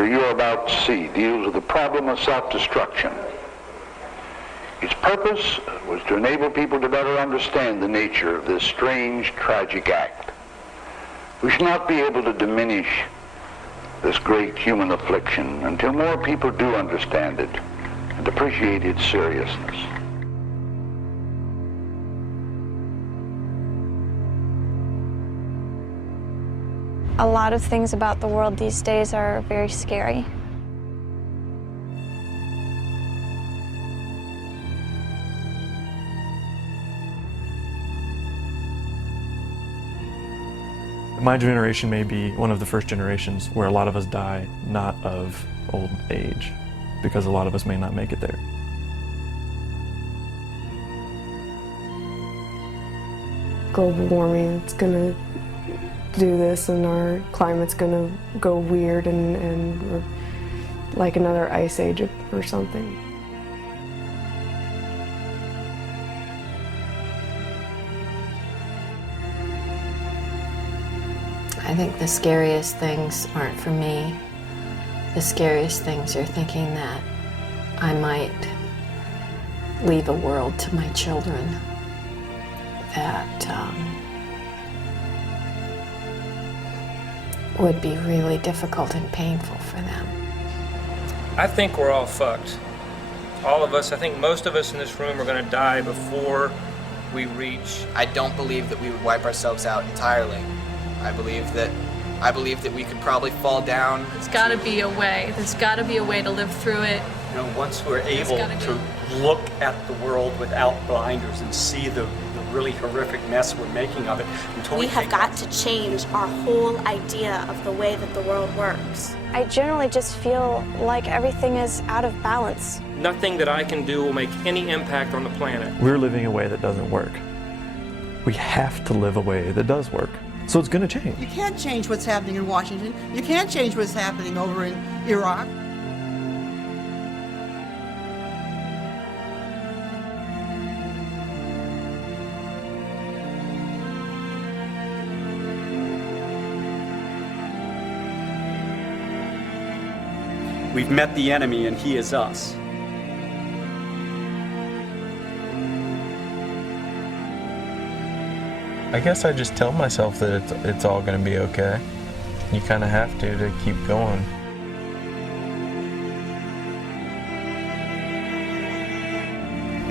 picture you're about to see deals with the problem of self-destruction. Its purpose was to enable people to better understand the nature of this strange, tragic act. We should not be able to diminish this great human affliction until more people do understand it and appreciate its seriousness. A lot of things about the world these days are very scary. My generation may be one of the first generations where a lot of us die not of old age, because a lot of us may not make it there. Global warming, it's gonna do this, and our climate's gonna go weird and we're like another ice age or something. I think the scariest things aren't for me. The scariest things are thinking that I might leave a world to my children that would be really difficult and painful for them. I think we're all fucked. All of us, I think most of us in this room are going to die before we reach. I don't believe that we would wipe ourselves out entirely. I believe that we could probably fall down. There's got to be a way. There's got to be a way to live through it. You know, once we're able to look at the world without blinders and see the really horrific mess we're making of it. We have got to change our whole idea of the way that the world works. I generally just feel like everything is out of balance. Nothing that I can do will make any impact on the planet. We're living a way that doesn't work. We have to live a way that does work. So it's going to change. You can't change what's happening in Washington. You can't change what's happening over in Iraq. We've met the enemy and he is us. I guess I just tell myself that it's all going to be okay. You kind of have to keep going.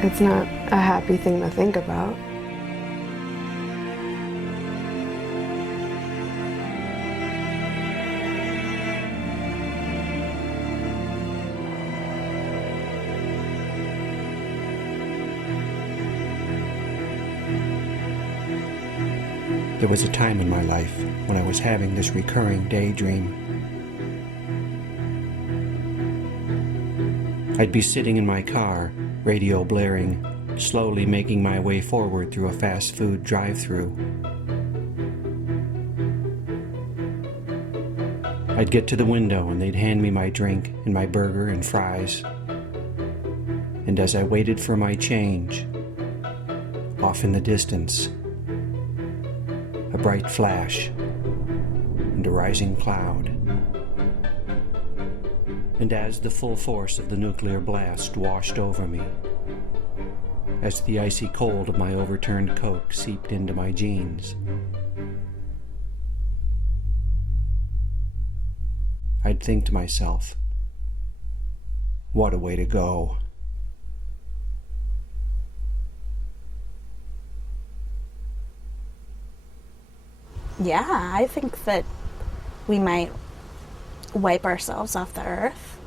It's not a happy thing to think about. There was a time in my life when I was having this recurring daydream. I'd be sitting in my car, radio blaring, slowly making my way forward through a fast food drive-thru. I'd get to the window and they'd hand me my drink and my burger and fries. And as I waited for my change, off in the distance, a bright flash and a rising cloud. And as the full force of the nuclear blast washed over me, as the icy cold of my overturned Coke seeped into my jeans, I'd think to myself, what a way to go. Yeah, I think that we might wipe ourselves off the earth.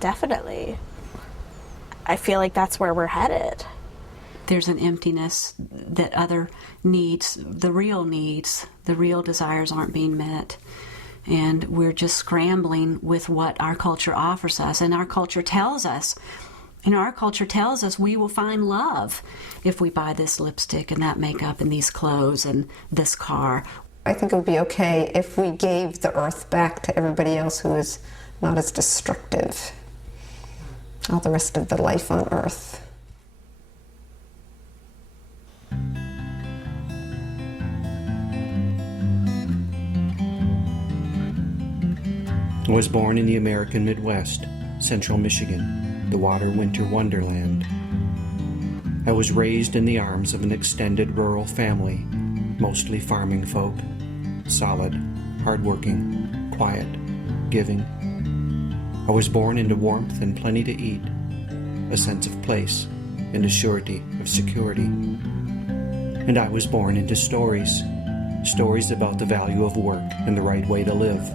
Definitely. I feel like that's where we're headed. There's an emptiness that other needs, the real desires aren't being met. And we're just scrambling with what our culture offers us. And our culture tells us, we will find love if we buy this lipstick and that makeup and these clothes and this car. I think it would be okay if we gave the earth back to everybody else who is not as destructive. All the rest of the life on earth. I was born in the American Midwest, central Michigan, the water winter wonderland. I was raised in the arms of an extended rural family, mostly farming folk, solid, hardworking, quiet, giving. I was born into warmth and plenty to eat, a sense of place and a surety of security. And I was born into stories, stories about the value of work and the right way to live,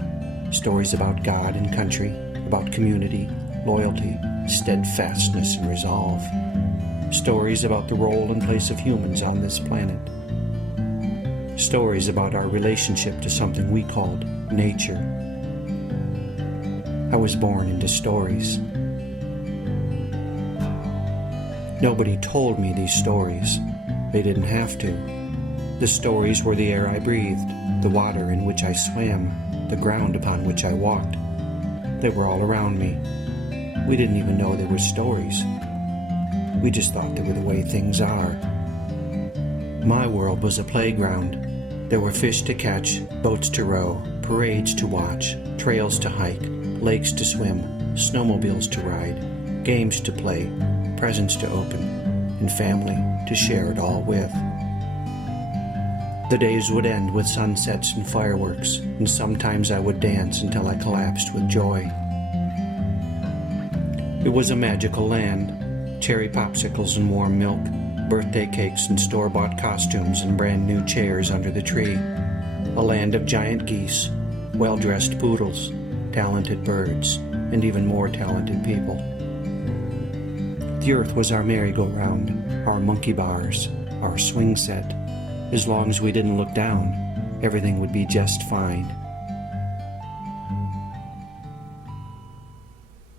stories about God and country, about community, loyalty, steadfastness, and resolve. Stories about the role and place of humans on this planet. Stories about our relationship to something we called nature. I was born into stories. Nobody told me these stories. They didn't have to. The stories were the air I breathed, the water in which I swam, the ground upon which I walked. They were all around me. We didn't even know they were stories. We just thought they were the way things are. My world was a playground. There were fish to catch, boats to row, parades to watch, trails to hike, lakes to swim, snowmobiles to ride, games to play, presents to open, and family to share it all with. The days would end with sunsets and fireworks, and sometimes I would dance until I collapsed with joy. It was a magical land, cherry popsicles and warm milk, birthday cakes and store-bought costumes and brand new chairs under the tree. A land of giant geese, well-dressed poodles, talented birds, and even more talented people. The earth was our merry-go-round, our monkey bars, our swing set. As long as we didn't look down, everything would be just fine.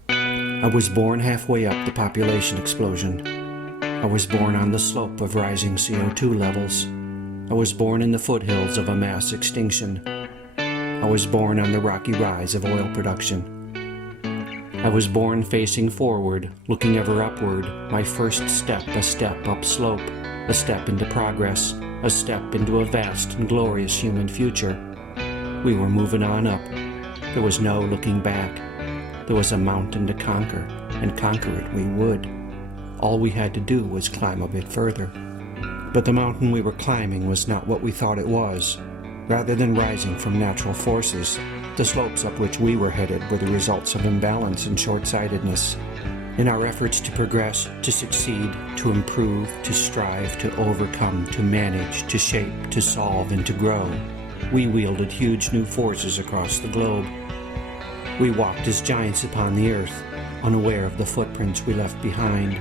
I was born halfway up the population explosion. I was born on the slope of rising CO2 levels. I was born in the foothills of a mass extinction. I was born on the rocky rise of oil production. I was born facing forward, looking ever upward, my first step a step upslope, a step into progress, a step into a vast and glorious human future. We were moving on up. There was no looking back. There was a mountain to conquer, and conquer it we would. All we had to do was climb a bit further. But the mountain we were climbing was not what we thought it was. Rather than rising from natural forces, the slopes up which we were headed were the results of imbalance and short-sightedness. In our efforts to progress, to succeed, to improve, to strive, to overcome, to manage, to shape, to solve, and to grow, we wielded huge new forces across the globe. We walked as giants upon the earth, unaware of the footprints we left behind.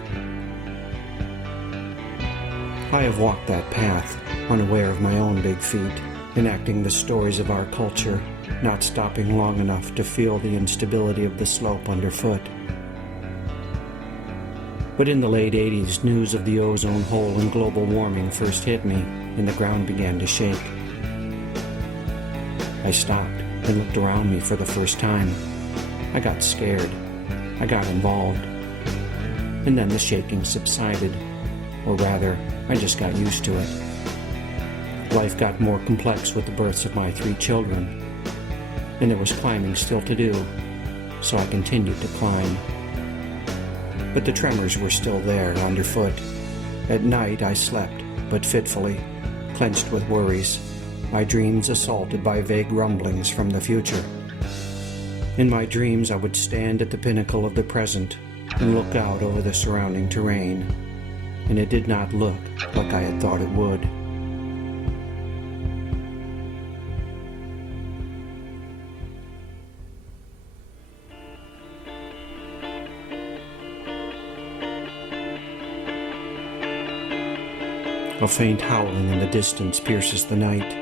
I have walked that path, unaware of my own big feet, enacting the stories of our culture, not stopping long enough to feel the instability of the slope underfoot. But in the late 80s, news of the ozone hole and global warming first hit me, and the ground began to shake. I stopped and looked around me for the first time. I got scared. I got involved. And then the shaking subsided, or rather, I just got used to it. Life got more complex with the births of my 3 children, and there was climbing still to do, so I continued to climb. But the tremors were still there underfoot. At night I slept, but fitfully, clenched with worries, my dreams assaulted by vague rumblings from the future. In my dreams I would stand at the pinnacle of the present and look out over the surrounding terrain, and it did not look like I had thought it would. A faint howling in the distance pierces the night.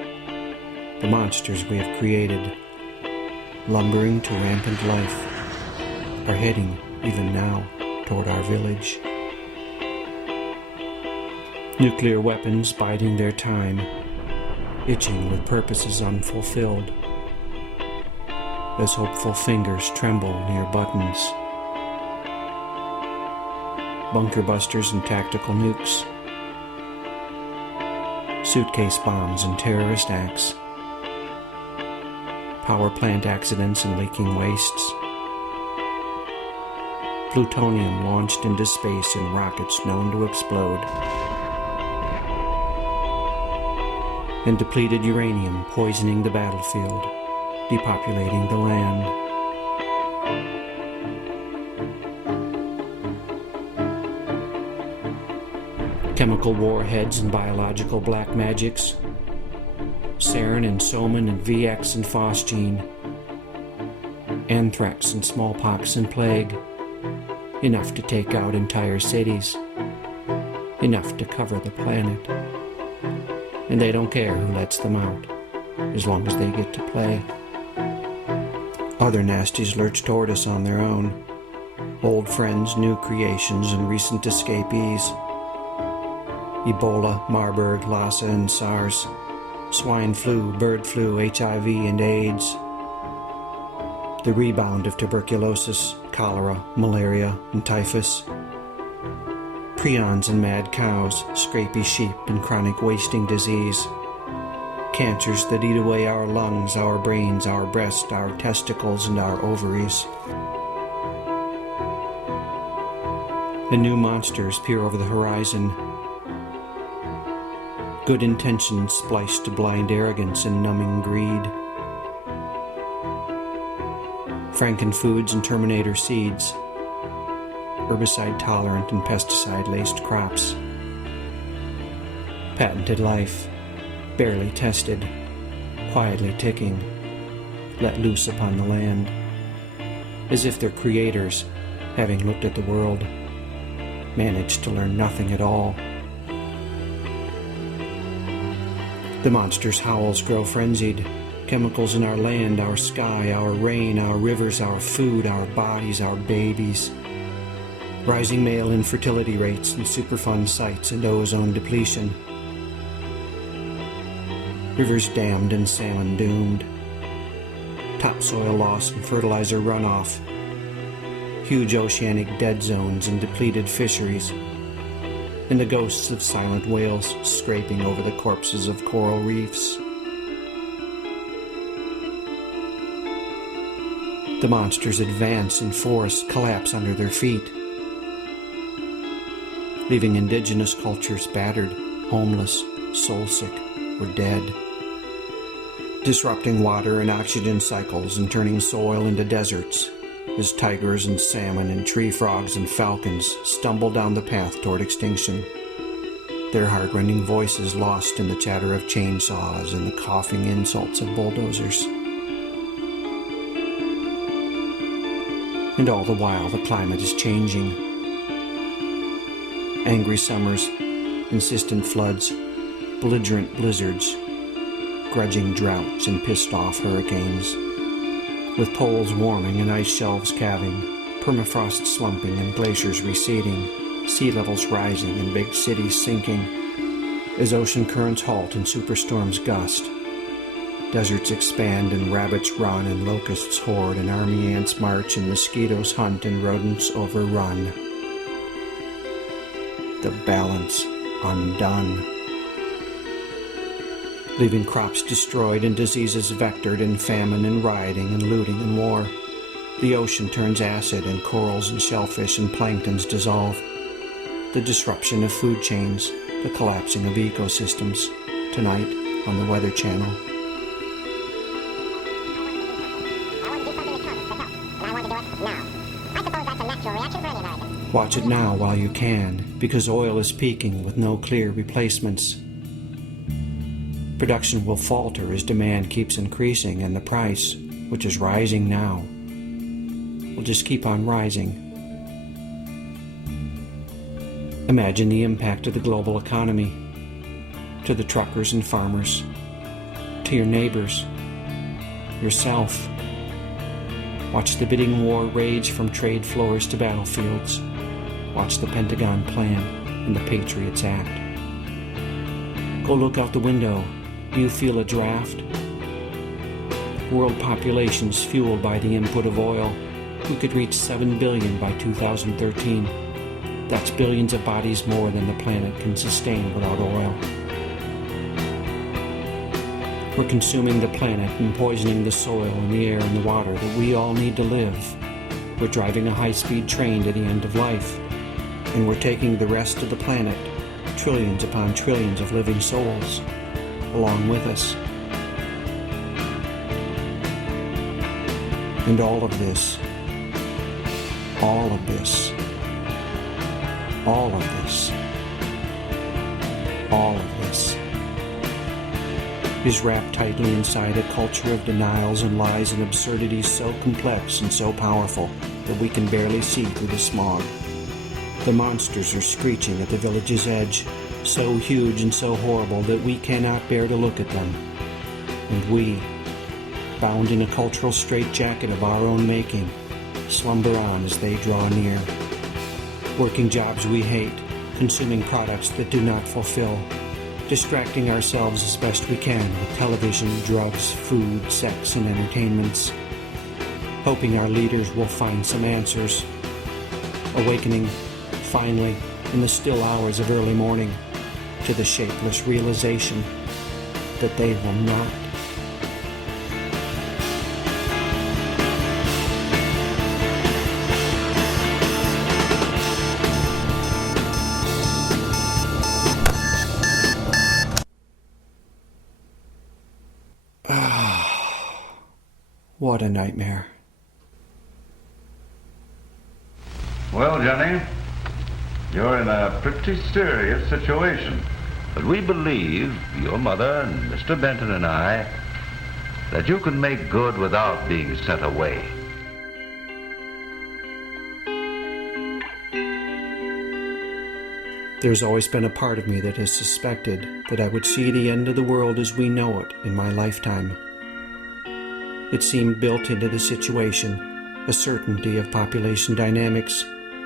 The monsters we have created, lumbering to rampant life, are heading, even now, toward our village. Nuclear weapons biding their time, itching with purposes unfulfilled, as hopeful fingers tremble near buttons. Bunker busters and tactical nukes, suitcase bombs and terrorist acts, power plant accidents and leaking wastes. Plutonium launched into space in rockets known to explode. And depleted uranium poisoning the battlefield, depopulating the land. Chemical warheads and biological black magics, sarin and soman and VX and phosgene, anthrax and smallpox and plague, enough to take out entire cities, enough to cover the planet. And they don't care who lets them out, as long as they get to play. Other nasties lurch toward us on their own. Old friends, new creations, and recent escapees. Ebola, Marburg, Lassa, and SARS. Swine flu, bird flu, HIV, and AIDS. The rebound of tuberculosis, cholera, malaria, and typhus. Prions and mad cows, scrapey sheep, and chronic wasting disease. Cancers that eat away our lungs, our brains, our breast, our testicles, and our ovaries. And new monsters peer over the horizon. Good intentions spliced to blind arrogance and numbing greed. Frankenfoods and Terminator seeds. Herbicide-tolerant and pesticide-laced crops. Patented life, barely tested, quietly ticking, let loose upon the land, as if their creators, having looked at the world, managed to learn nothing at all. The monster's howls grow frenzied. Chemicals in our land, our sky, our rain, our rivers, our food, our bodies, our babies. Rising male infertility rates and Superfund sites and ozone depletion. Rivers dammed and salmon doomed. Topsoil loss and fertilizer runoff. Huge oceanic dead zones and depleted fisheries. And the ghosts of silent whales scraping over the corpses of coral reefs. The monsters advance and forests collapse under their feet, leaving indigenous cultures battered, homeless, soul-sick, or dead. Disrupting water and oxygen cycles and turning soil into deserts as tigers and salmon and tree frogs and falcons stumble down the path toward extinction, their heart-rending voices lost in the chatter of chainsaws and the coughing insults of bulldozers. And all the while, the climate is changing. Angry summers, insistent floods, belligerent blizzards, grudging droughts and pissed-off hurricanes. With poles warming and ice shelves calving, permafrost slumping and glaciers receding, sea levels rising and big cities sinking, as ocean currents halt and superstorms gust, deserts expand and rabbits run and locusts hoard and army ants march and mosquitoes hunt and rodents overrun. The balance undone. Leaving crops destroyed and diseases vectored and famine and rioting and looting and war. The ocean turns acid and corals and shellfish and planktons dissolve. The disruption of food chains, the collapsing of ecosystems. Tonight on the Weather Channel. Watch it now while you can, because oil is peaking with no clear replacements. Production will falter as demand keeps increasing, and the price, which is rising now, will just keep on rising. Imagine the impact of the global economy to the truckers and farmers, to your neighbors, yourself. Watch the bidding war rage from trade floors to battlefields. Watch the Pentagon plan and the Patriots Act. Go look out the window. Do you feel a draft? World populations fueled by the input of oil. We could reach 7 billion by 2013. That's billions of bodies more than the planet can sustain without oil. We're consuming the planet and poisoning the soil and the air and the water that we all need to live. We're driving a high-speed train to the end of life, and we're taking the rest of the planet, trillions upon trillions of living souls, along with us. And all of this is wrapped tightly inside a culture of denials and lies and absurdities so complex and so powerful that we can barely see through the smog. The monsters are screeching at the village's edge, so huge and so horrible that we cannot bear to look at them. And we, bound in a cultural straitjacket of our own making, slumber on as they draw near. Working jobs we hate, consuming products that do not fulfill, distracting ourselves as best we can with television, drugs, food, sex, and entertainments, hoping our leaders will find some answers, awakening, finally, in the still hours of early morning, to the shapeless realization that they will not. What a nightmare. Well, Johnny, you're in a pretty serious situation. But we believe, your mother and Mr. Benton and I, that you can make good without being sent away. There's always been a part of me that has suspected that I would see the end of the world as we know it in my lifetime. It seemed built into the situation, a certainty of population dynamics,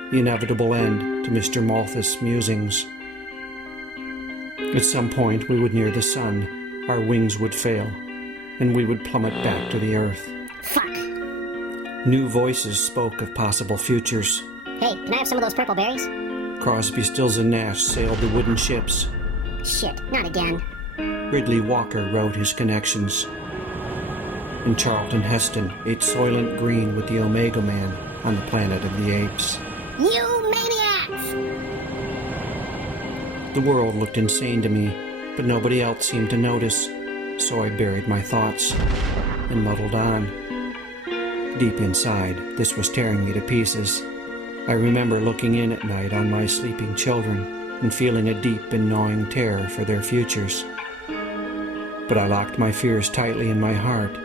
the inevitable end to Mr. Malthus' musings. At some point we would near the sun, our wings would fail, and we would plummet back to the earth. Fuck. New voices spoke of possible futures. Hey, can I have some of those purple berries? Crosby, Stills, and Nash sailed the wooden ships. Shit, not again. Ridley Walker wrote his connections. And Charlton Heston ate Soylent Green with the Omega Man on the Planet of the Apes. You maniacs! The world looked insane to me, but nobody else seemed to notice, so I buried my thoughts and muddled on. Deep inside, this was tearing me to pieces. I remember looking in at night on my sleeping children and feeling a deep and gnawing terror for their futures. But I locked my fears tightly in my heart,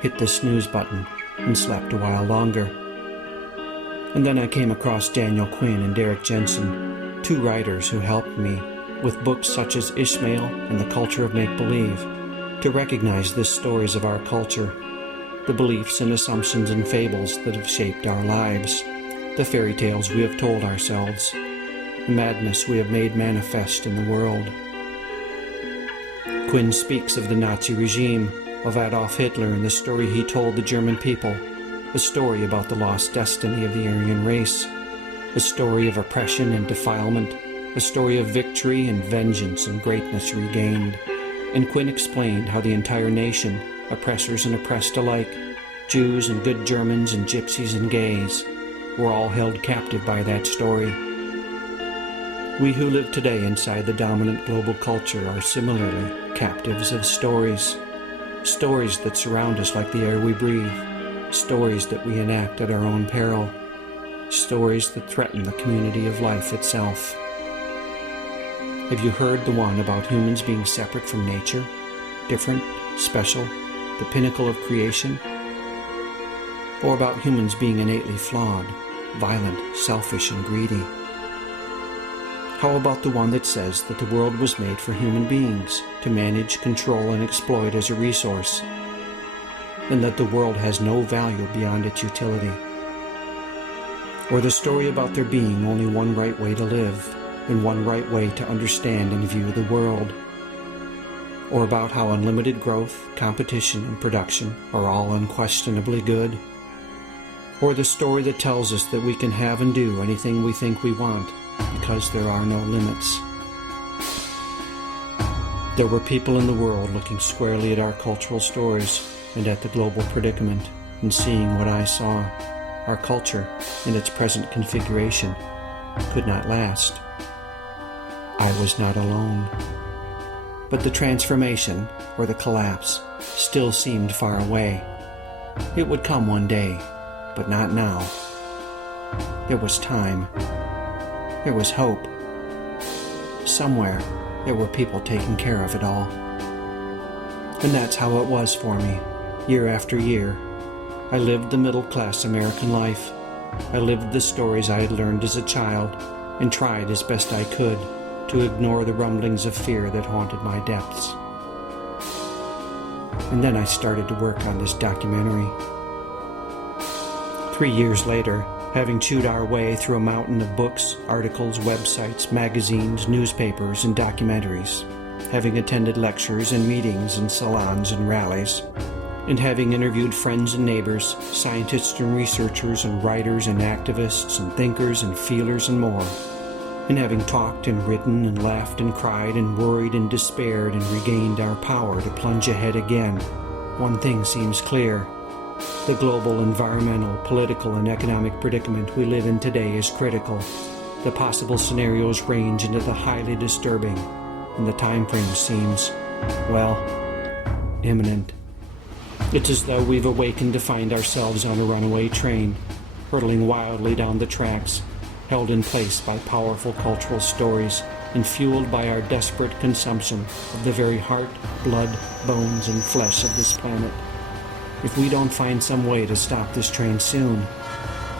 hit the snooze button, and slept a while longer. And then I came across Daniel Quinn and Derek Jensen, two writers who helped me, with books such as Ishmael and The Culture of Make-Believe, to recognize the stories of our culture, the beliefs and assumptions and fables that have shaped our lives, the fairy tales we have told ourselves, the madness we have made manifest in the world. Quinn speaks of the Nazi regime, of Adolf Hitler and the story he told the German people, a story about the lost destiny of the Aryan race, a story of oppression and defilement, a story of victory and vengeance and greatness regained. And Quinn explained how the entire nation, oppressors and oppressed alike, Jews and good Germans and gypsies and gays, were all held captive by that story. We who live today inside the dominant global culture are similarly captives of stories. Stories that surround us like the air we breathe. Stories that we enact at our own peril. Stories that threaten the community of life itself. Have you heard the one about humans being separate from nature? Different, special, the pinnacle of creation? Or about humans being innately flawed, violent, selfish, and greedy? How about the one that says that the world was made for human beings to manage, control, and exploit as a resource, and that the world has no value beyond its utility? Or the story about there being only one right way to live, and one right way to understand and view the world? Or about how unlimited growth, competition, and production are all unquestionably good? Or the story that tells us that we can have and do anything we think we want, because there are no limits. There were people in the world looking squarely at our cultural stories and at the global predicament and seeing what I saw. Our culture, in its present configuration, could not last. I was not alone. But the transformation, or the collapse, still seemed far away. It would come one day, but not now. There was time. There was hope. Somewhere, there were people taking care of it all. And that's how it was for me, year after year. I lived the middle-class American life. I lived the stories I had learned as a child and tried as best I could to ignore the rumblings of fear that haunted my depths. And then I started to work on this documentary. 3 years later, having chewed our way through a mountain of books, articles, websites, magazines, newspapers, and documentaries, having attended lectures and meetings and salons and rallies, and having interviewed friends and neighbors, scientists and researchers and writers and activists and thinkers and feelers and more, and having talked and written and laughed and cried and worried and despaired and regained our power to plunge ahead again, one thing seems clear. The global environmental, political, and economic predicament we live in today is critical. The possible scenarios range into the highly disturbing, and the time frame seems, well, imminent. It's as though we've awakened to find ourselves on a runaway train, hurtling wildly down the tracks, held in place by powerful cultural stories and fueled by our desperate consumption of the very heart, blood, bones, and flesh of this planet. If we don't find some way to stop this train soon,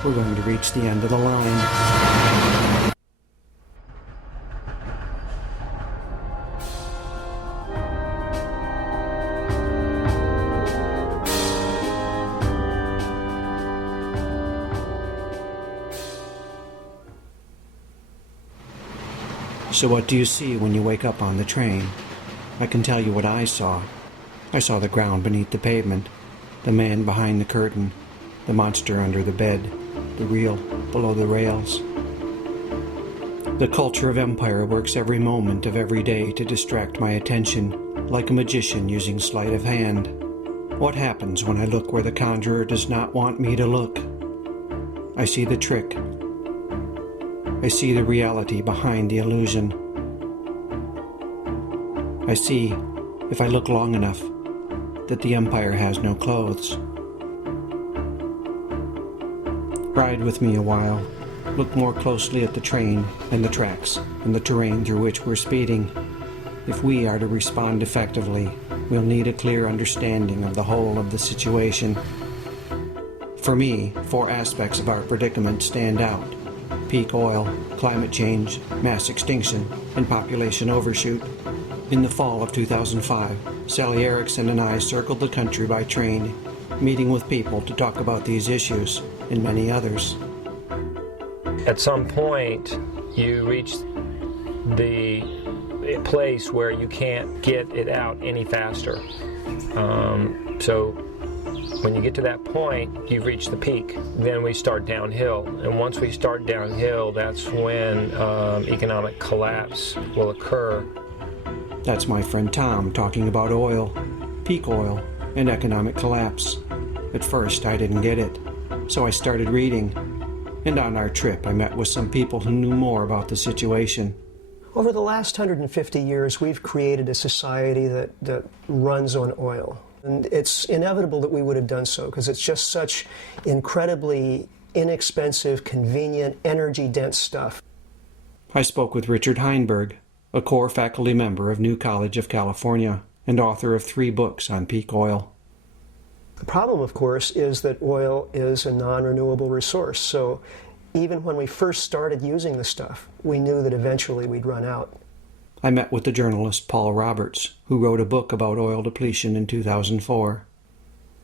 we're going to reach the end of the line. So what do you see when you wake up on the train? I can tell you what I saw. I saw the ground beneath the pavement, the man behind the curtain, the monster under the bed, the real below the rails. The culture of empire works every moment of every day to distract my attention, like a magician using sleight of hand. What happens when I look where the conjurer does not want me to look? I see the trick. I see the reality behind the illusion. I see, if I look long enough, that the empire has no clothes. Ride with me a while. Look more closely at the train and the tracks and the terrain through which we're speeding. If we are to respond effectively, we'll need a clear understanding of the whole of the situation. For me, 4 aspects of our predicament stand out: peak oil, climate change, mass extinction, and population overshoot. In the fall of 2005, Sally Erickson and I circled the country by train, meeting with people to talk about these issues and many others. At some point, you reach the place where you can't get it out any faster. So when you get to that point, you've reached the peak. Then we start downhill. And once we start downhill, that's when economic collapse will occur. That's my friend Tom talking about oil, peak oil, and economic collapse. At first, I didn't get it, so I started reading. And on our trip, I met with some people who knew more about the situation. Over the last 150 years, we've created a society that runs on oil. And it's inevitable that we would have done so, because it's just such incredibly inexpensive, convenient, energy-dense stuff. I spoke with Richard Heinberg, a core faculty member of New College of California and author of 3 books on peak oil. The problem, of course, is that oil is a non-renewable resource. So even when we first started using the stuff, we knew that eventually we'd run out. I met with the journalist Paul Roberts, who wrote a book about oil depletion in 2004.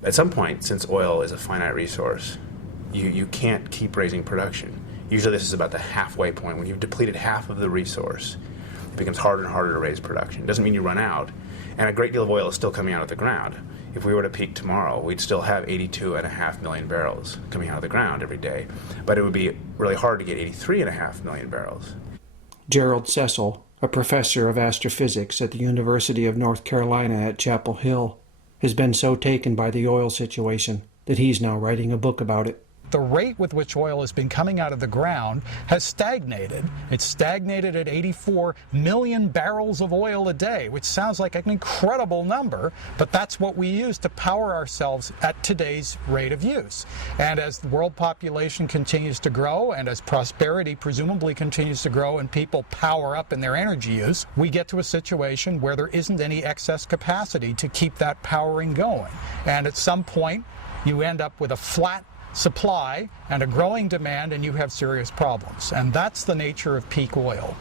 At some point, since oil is a finite resource, you can't keep raising production. Usually this is about the halfway point. When you've depleted half of the resource, it becomes harder and harder to raise production. It doesn't mean you run out, and a great deal of oil is still coming out of the ground. If we were to peak tomorrow, we'd still have 82.5 million barrels coming out of the ground every day, but it would be really hard to get 83.5 million barrels. Gerald Cecil, a professor of astrophysics at the University of North Carolina at Chapel Hill, has been so taken by the oil situation that he's now writing a book about it. The rate with which oil has been coming out of the ground has stagnated. It's stagnated at 84 million barrels of oil a day, which sounds like an incredible number, but that's what we use to power ourselves at today's rate of use. And as the world population continues to grow, and as prosperity presumably continues to grow and people power up in their energy use, we get to a situation where there isn't any excess capacity to keep that powering going. And at some point, you end up with a flat supply and a growing demand, and you have serious problems. And that's the nature of peak oil.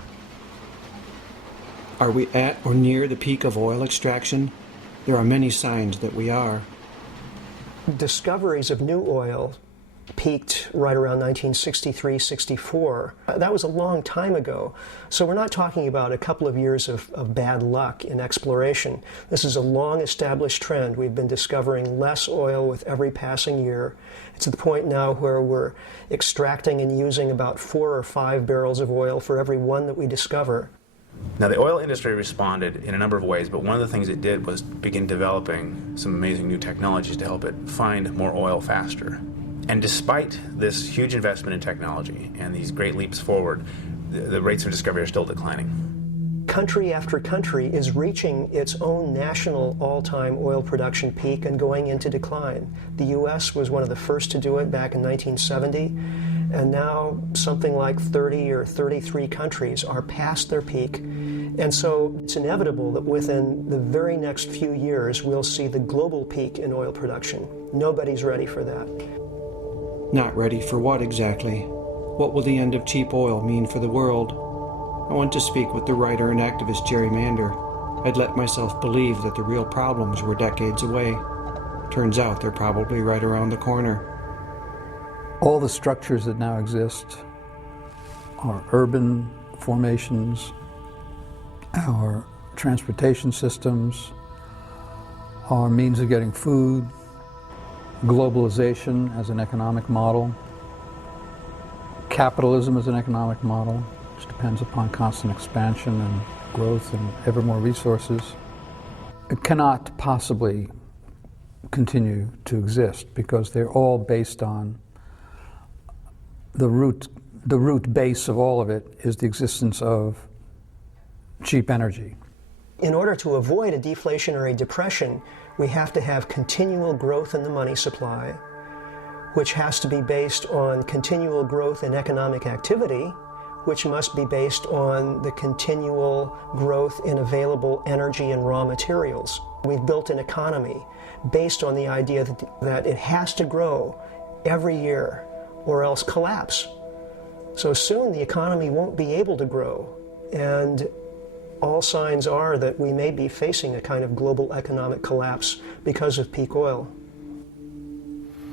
Are we at or near the peak of oil extraction? There are many signs that we are. Discoveries of new oil peaked right around 1963-64. That was a long time ago. So we're not talking about a couple of years of bad luck in exploration. This is a long-established trend. We've been discovering less oil with every passing year. It's at the point now where we're extracting and using about 4 or 5 barrels of oil for every one that we discover. Now, the oil industry responded in a number of ways, but one of the things it did was begin developing some amazing new technologies to help it find more oil faster. And despite this huge investment in technology and these great leaps forward, the rates of discovery are still declining. Country after country is reaching its own national all-time oil production peak and going into decline. The U.S. was one of the first to do it back in 1970, and now something like 30 or 33 countries are past their peak. And so it's inevitable that within the very next few years we'll see the global peak in oil production. Nobody's ready for that. Not ready for what exactly? What will the end of cheap oil mean for the world? I went to speak with the writer and activist Jerry Mander. I'd let myself believe that the real problems were decades away. Turns out they're probably right around the corner. All the structures that now exist, our urban formations, our transportation systems, our means of getting food, globalization as an economic model, capitalism as an economic model, which depends upon constant expansion and growth and ever more resources. It cannot possibly continue to exist because they're all based on the root base of all of it is the existence of cheap energy. In order to avoid a deflationary depression, we have to have continual growth in the money supply, which has to be based on continual growth in economic activity, which must be based on the continual growth in available energy and raw materials. We've built an economy based on the idea that it has to grow every year or else collapse. So soon the economy won't be able to grow, and all signs are that we may be facing a kind of global economic collapse because of peak oil.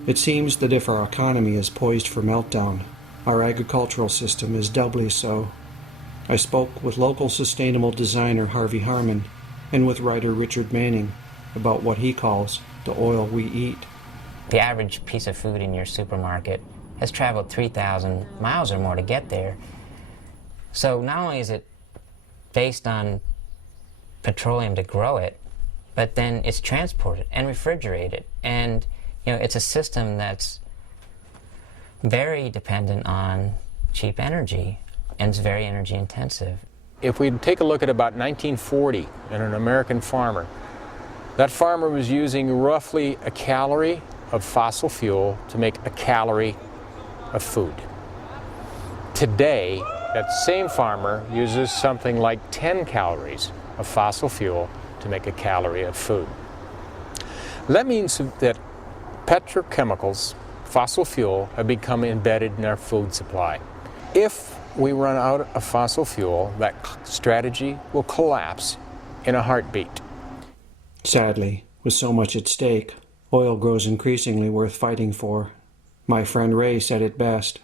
It seems that if our economy is poised for meltdown, our agricultural system is doubly so. I spoke with local sustainable designer Harvey Harmon and with writer Richard Manning about what he calls the oil we eat. The average piece of food in your supermarket has traveled 3,000 miles or more to get there. So not only is it based on petroleum to grow it, but then it's transported and refrigerated. And it's a system that's very dependent on cheap energy, and it's very energy intensive. If we take a look at about 1940 and an American farmer, that farmer was using roughly a calorie of fossil fuel to make a calorie of food. Today, that same farmer uses something like 10 calories of fossil fuel to make a calorie of food. That means that petrochemicals, fossil fuel, have become embedded in our food supply. If we run out of fossil fuel, that strategy will collapse in a heartbeat. Sadly, with so much at stake, oil grows increasingly worth fighting for. My friend Ray said it best.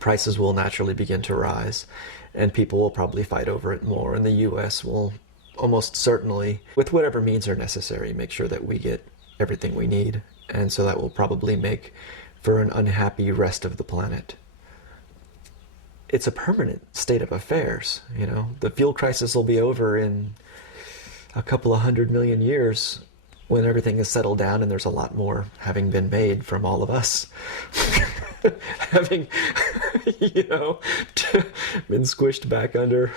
Prices will naturally begin to rise, and people will probably fight over it more, and the U.S. will almost certainly, with whatever means are necessary, make sure that we get everything we need, and so that will probably make for an unhappy rest of the planet. it's a permanent state of affairs. You know, the fuel crisis will be over in a couple of 100 million years when everything is settled down and there's a lot more having been made from all of us. Having, you know, been squished back under.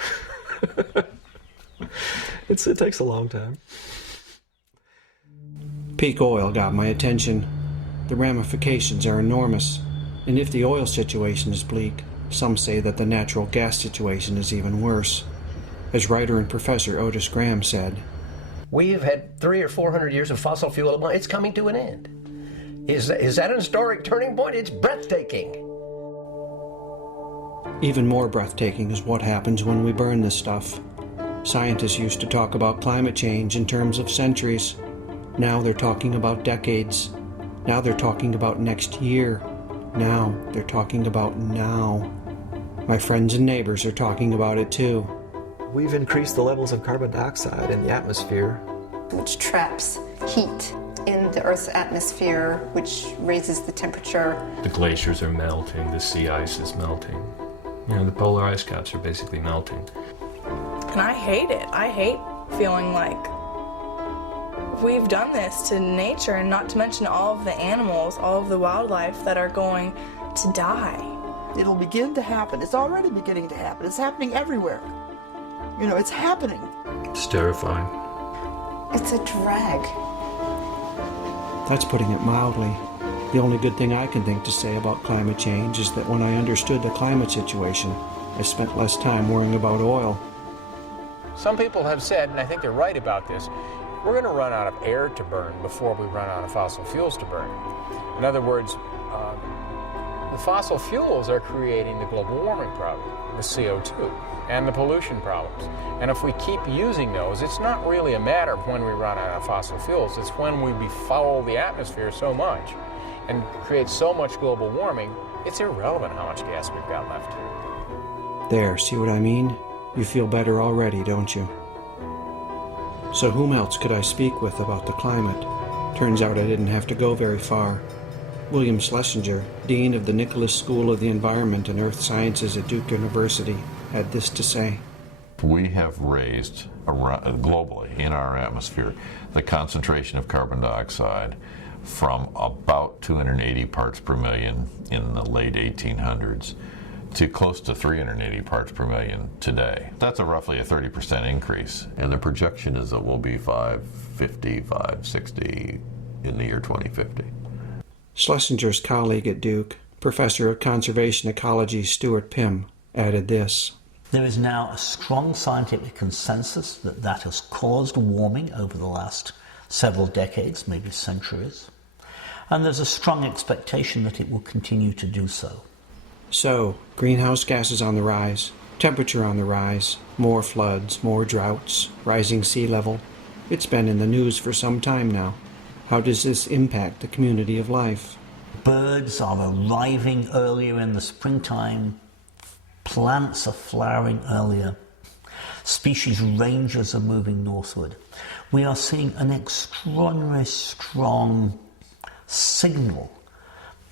It takes a long time. Peak oil got my attention. The ramifications are enormous. And if the oil situation is bleak, some say that the natural gas situation is even worse. As writer and professor Otis Graham said, "We've had 300 or 400 years of fossil fuel. It's coming to an end. Is that an historic turning point? It's breathtaking." Even more breathtaking is what happens when we burn this stuff. Scientists used to talk about climate change in terms of centuries. Now they're talking about decades. Now they're talking about next year. Now they're talking about now. My friends and neighbors are talking about it too. We've increased the levels of carbon dioxide in the atmosphere, which traps heat in the Earth's atmosphere, which raises the temperature. The glaciers are melting, the sea ice is melting. You know, the polar ice caps are basically melting. And I hate it. I hate feeling like we've done this to nature, and not to mention all of the animals, all of the wildlife that are going to die. It'll begin to happen. It's already beginning to happen. It's happening everywhere. You know, it's happening. It's terrifying. It's a drag. That's putting it mildly. The only good thing I can think to say about climate change is that when I understood the climate situation, I spent less time worrying about oil. Some people have said, and I think they're right about this, we're going to run out of air to burn before we run out of fossil fuels to burn. In other words, the fossil fuels are creating the global warming problem, the CO2, and the pollution problems. And if we keep using those, it's not really a matter of when we run out of fossil fuels, it's when we befoul the atmosphere so much and create so much global warming, it's irrelevant how much gas we've got left. There, see what I mean? You feel better already, don't you? So whom else could I speak with about the climate? Turns out I didn't have to go very far. William Schlesinger, Dean of the Nicholas School of the Environment and Earth Sciences at Duke University, had this to say. We have raised globally in our atmosphere the concentration of carbon dioxide from about 280 parts per million in the late 1800s to close to 380 parts per million today. That's roughly a 30% increase. And the projection is that we'll be 550, 560 in the year 2050. Schlesinger's colleague at Duke, Professor of Conservation Ecology Stuart Pimm, added this. There is now a strong scientific consensus that has caused warming over the last several decades, maybe centuries. And there's a strong expectation that it will continue to do so. So, greenhouse gases on the rise, temperature on the rise, more floods, more droughts, rising sea level. It's been in the news for some time now. How does this impact the community of life? Birds are arriving earlier in the springtime. Plants are flowering earlier. Species ranges are moving northward. We are seeing an extraordinarily strong signal,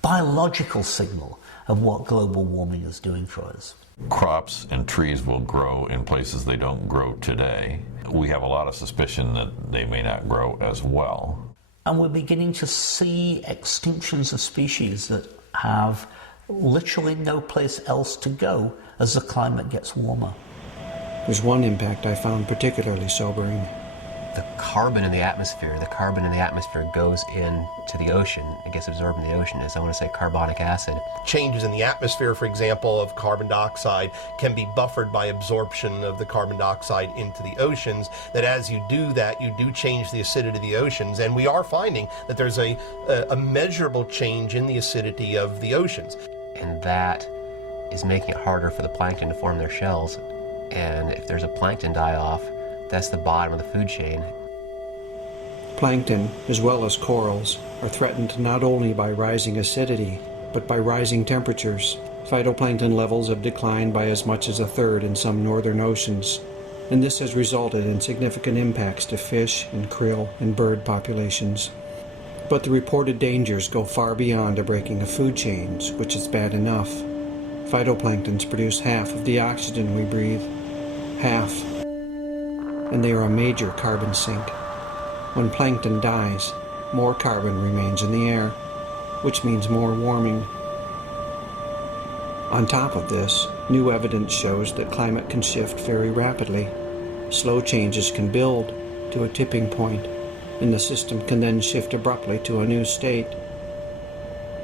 biological signal, of what global warming is doing for us. Crops and trees will grow in places they don't grow today. We have a lot of suspicion that they may not grow as well. And we're beginning to see extinctions of species that have literally no place else to go as the climate gets warmer. There's one impact I found particularly sobering. The carbon in the atmosphere goes into the ocean. It gets absorbed in the ocean as, I want to say, carbonic acid. Changes in the atmosphere, for example, of carbon dioxide can be buffered by absorption of the carbon dioxide into the oceans, that as you do that, you do change the acidity of the oceans. And we are finding that there's a measurable change in the acidity of the oceans. And that is making it harder for the plankton to form their shells. And if there's a plankton die-off, that's the bottom of the food chain. Plankton, as well as corals, are threatened not only by rising acidity, but by rising temperatures. Phytoplankton levels have declined by as much as a third in some northern oceans, and this has resulted in significant impacts to fish and krill and bird populations. But the reported dangers go far beyond a breaking of food chains, which is bad enough. Phytoplanktons produce half of the oxygen we breathe. Half. And they are a major carbon sink. When plankton dies, more carbon remains in the air, which means more warming. On top of this, new evidence shows that climate can shift very rapidly. Slow changes can build to a tipping point, and the system can then shift abruptly to a new state.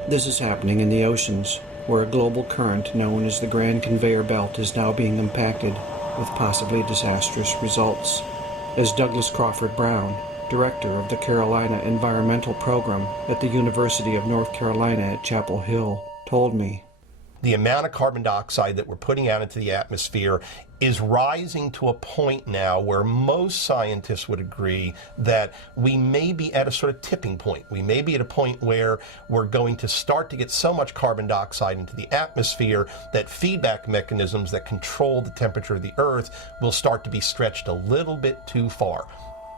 This is happening in the oceans, where a global current known as the Grand Conveyor Belt is now being impacted with possibly disastrous results. As Douglas Crawford Brown, director of the Carolina Environmental Program at the University of North Carolina at Chapel Hill, told me, the amount of carbon dioxide that we're putting out into the atmosphere is rising to a point now where most scientists would agree that we may be at a sort of tipping point. We may be at a point where we're going to start to get so much carbon dioxide into the atmosphere that feedback mechanisms that control the temperature of the Earth will start to be stretched a little bit too far.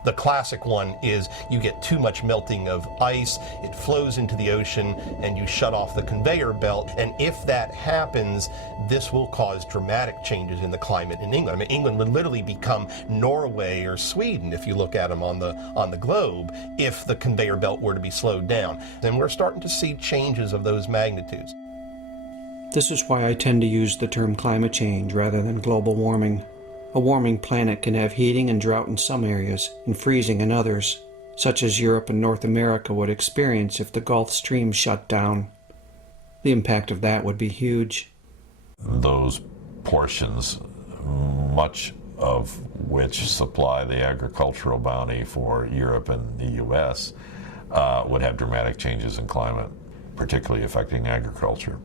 The classic one is you get too much melting of ice, it flows into the ocean, and you shut off the conveyor belt. And if that happens, this will cause dramatic changes in the climate in England. I mean, England would literally become Norway or Sweden if you look at them on the globe if the conveyor belt were to be slowed down. And we're starting to see changes of those magnitudes. This is why I tend to use the term climate change rather than global warming. A warming planet can have heating and drought in some areas and freezing in others, such as Europe and North America would experience if the Gulf Stream shut down. The impact of that would be huge. Those portions, much of which supply the agricultural bounty for Europe and the U.S., would have dramatic changes in climate, particularly affecting agriculture.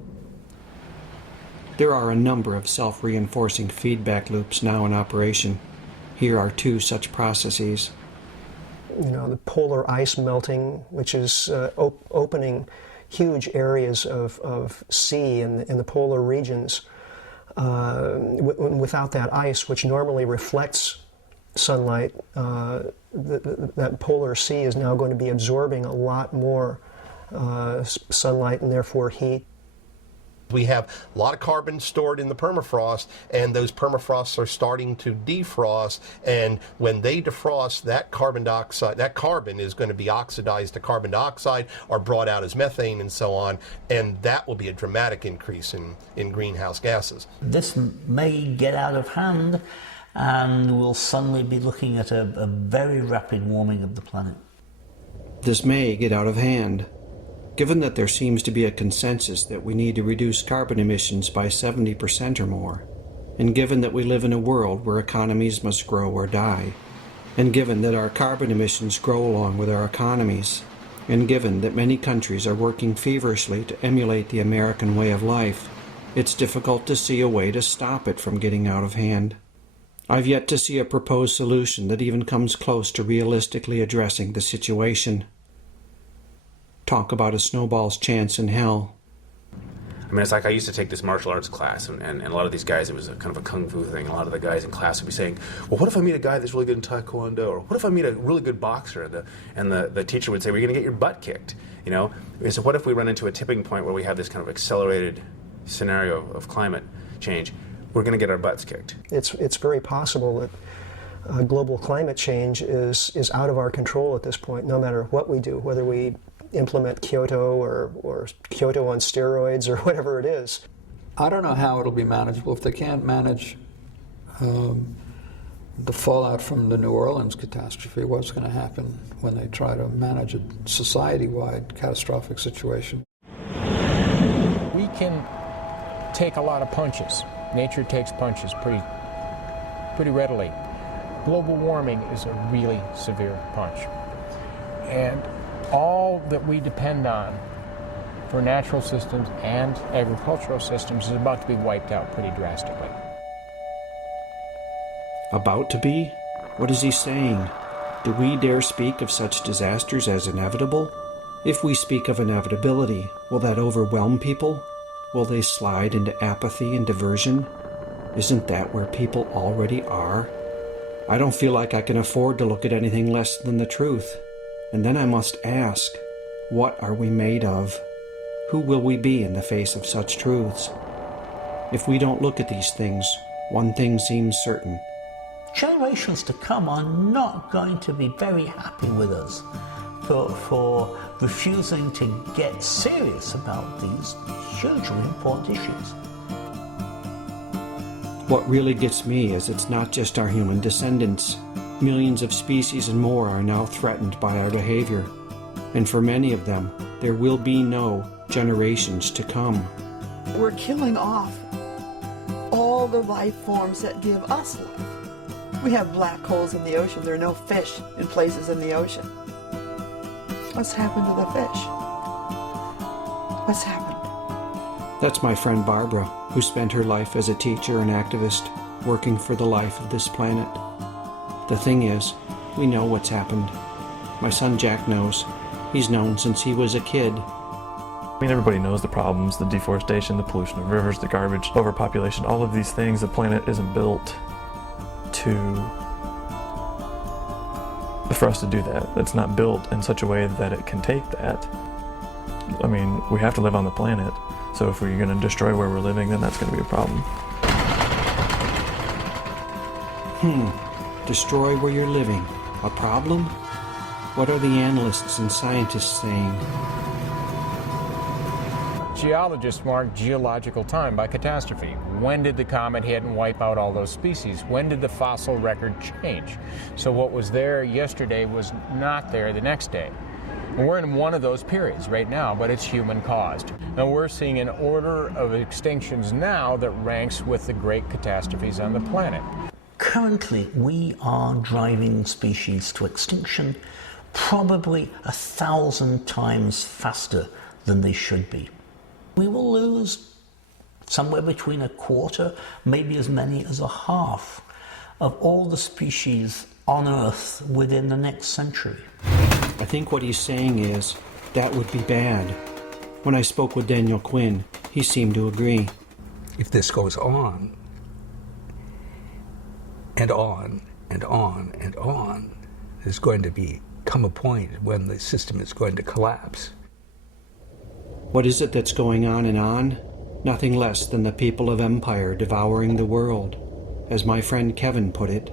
There are a number of self-reinforcing feedback loops now in operation. Here are two such processes. You know, the polar ice melting, which is opening huge areas of sea in the polar regions. Without that ice, which normally reflects sunlight, that polar sea is now going to be absorbing a lot more sunlight and therefore heat. We have a lot of carbon stored in the permafrost, and those permafrosts are starting to defrost, and when they defrost, that carbon dioxide, that carbon is going to be oxidized to carbon dioxide or brought out as methane and so on, and that will be a dramatic increase in greenhouse gases. This may get out of hand, and we'll suddenly be looking at a very rapid warming of the planet. This may get out of hand. Given that there seems to be a consensus that we need to reduce carbon emissions by 70% or more, and given that we live in a world where economies must grow or die, and given that our carbon emissions grow along with our economies, and given that many countries are working feverishly to emulate the American way of life, it's difficult to see a way to stop it from getting out of hand. I've yet to see a proposed solution that even comes close to realistically addressing the situation. Talk about a snowball's chance in hell. I mean, it's like I used to take this martial arts class, and a lot of these guys, it was a kind of a kung fu thing. A lot of the guys in class would be saying, well, what if I meet a guy that's really good in taekwondo? Or what if I meet a really good boxer? And the teacher would say, well, you're going to get your butt kicked, you know? And so what if we run into a tipping point where we have this kind of accelerated scenario of climate change? We're going to get our butts kicked. It's very possible that global climate change is out of our control at this point, no matter what we do, whether we implement Kyoto or Kyoto on steroids or whatever it is. I don't know how it'll be manageable. If they can't manage the fallout from the New Orleans catastrophe, what's going to happen when they try to manage a society-wide catastrophic situation? We can take a lot of punches. Nature takes punches pretty readily. Global warming is a really severe punch. And all that we depend on for natural systems and agricultural systems is about to be wiped out pretty drastically. About to be? What is he saying? Do we dare speak of such disasters as inevitable? If we speak of inevitability, will that overwhelm people? Will they slide into apathy and diversion? Isn't that where people already are? I don't feel like I can afford to look at anything less than the truth. And then I must ask, what are we made of? Who will we be in the face of such truths? If we don't look at these things, one thing seems certain. Generations to come are not going to be very happy with us for refusing to get serious about these hugely important issues. What really gets me is it's not just our human descendants. Millions of species and more are now threatened by our behavior. And for many of them, there will be no generations to come. We're killing off all the life forms that give us life. We have black holes in the ocean. There are no fish in places in the ocean. What's happened to the fish? What's happened? That's my friend Barbara, who spent her life as a teacher and activist, working for the life of this planet. The thing is, we know what's happened. My son Jack knows. He's known since he was a kid. I mean, everybody knows the problems, the deforestation, the pollution of rivers, the garbage, overpopulation, all of these things. The planet isn't built for us to do that. It's not built in such a way that it can take that. I mean, we have to live on the planet. So if we're going to destroy where we're living, then that's going to be a problem. Destroy where you're living. A problem? What are the analysts and scientists saying? Geologists mark geological time by catastrophe. When did the comet hit and wipe out all those species? When did the fossil record change? So what was there yesterday was not there the next day. And we're in one of those periods right now, but it's human caused. And we're seeing an order of extinctions now that ranks with the great catastrophes on the planet. Currently, we are driving species to extinction probably 1,000 times faster than they should be. We will lose somewhere between a quarter, maybe as many as a half of all the species on Earth within the next century. I think what he's saying is, that would be bad. When I spoke with Daniel Quinn, he seemed to agree. If this goes on, and on, and on, and on, there's going to come a point when the system is going to collapse. What is it that's going on and on? Nothing less than the people of empire devouring the world, as my friend Kevin put it.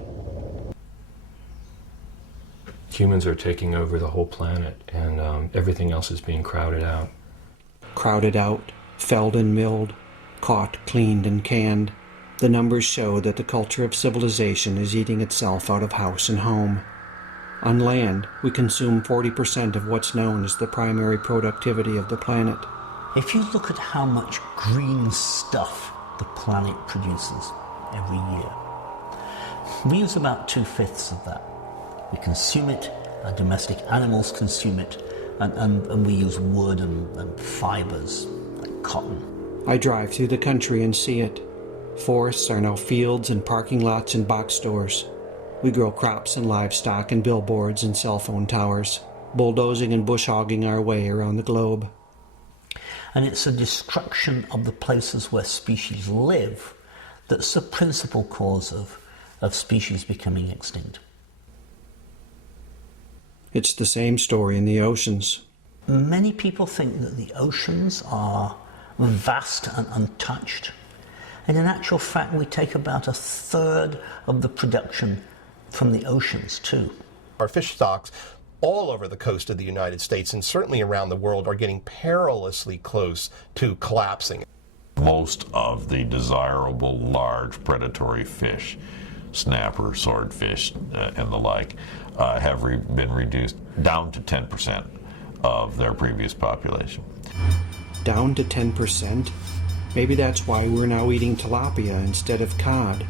Humans are taking over the whole planet, and everything else is being crowded out. Crowded out, felled and milled, caught, cleaned, and canned. The numbers show that the culture of civilization is eating itself out of house and home. On land, we consume 40% of what's known as the primary productivity of the planet. If you look at how much green stuff the planet produces every year, we use about 2/5 of that. We consume it, our domestic animals consume it, and we use wood and fibers like cotton. I drive through the country and see it. Forests are now fields and parking lots and box stores. We grow crops and livestock and billboards and cell phone towers, bulldozing and bush hogging our way around the globe. And it's a destruction of the places where species live that's the principal cause of species becoming extinct. It's the same story in the oceans. Many people think that the oceans are vast and untouched. And in actual fact, we take about 1/3 of the production from the oceans too. Our fish stocks all over the coast of the United States and certainly around the world are getting perilously close to collapsing. Most of the desirable large predatory fish, snapper, swordfish, and the like, have been reduced down to 10% of their previous population. Down to 10%? Maybe that's why we're now eating tilapia instead of cod.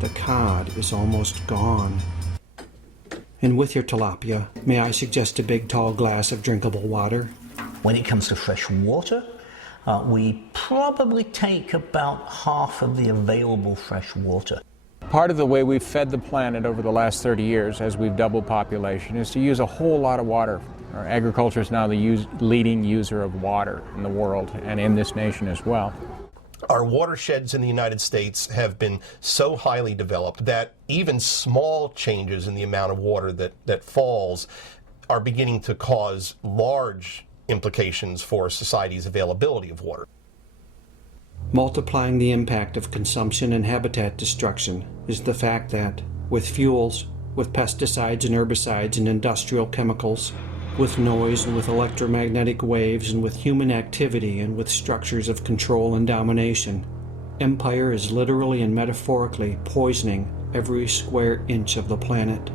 The cod is almost gone. And with your tilapia, may I suggest a big tall glass of drinkable water? When it comes to fresh water, we probably take about half of the available fresh water. Part of the way we've fed the planet over the last 30 years as we've doubled population is to use a whole lot of water. Our agriculture is now the leading user of water in the world and in this nation as well. Our watersheds in the United States have been so highly developed that even small changes in the amount of water that falls are beginning to cause large implications for society's availability of water. Multiplying the impact of consumption and habitat destruction is the fact that, with fuels, with pesticides and herbicides and industrial chemicals, with noise and with electromagnetic waves and with human activity and with structures of control and domination, empire is literally and metaphorically poisoning every square inch of the planet.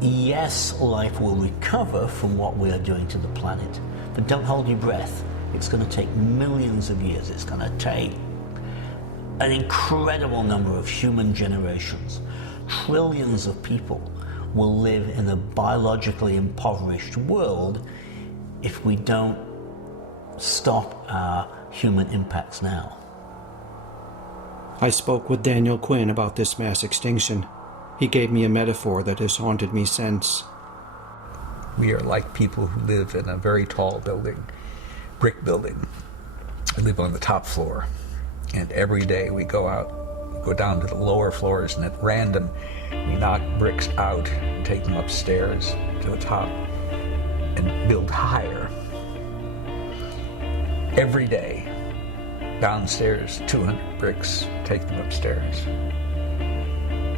Yes, life will recover from what we are doing to the planet, but don't hold your breath. It's going to take millions of years. It's going to take an incredible number of human generations. Trillions of people will live in a biologically impoverished world if we don't stop our human impacts now. I spoke with Daniel Quinn about this mass extinction. He gave me a metaphor that has haunted me since. We are like people who live in a very tall building, brick building. We live on the top floor, and every day we go down to the lower floors, and at random we knock bricks out and take them upstairs to the top and build higher. Every day, downstairs, 200 bricks, take them upstairs.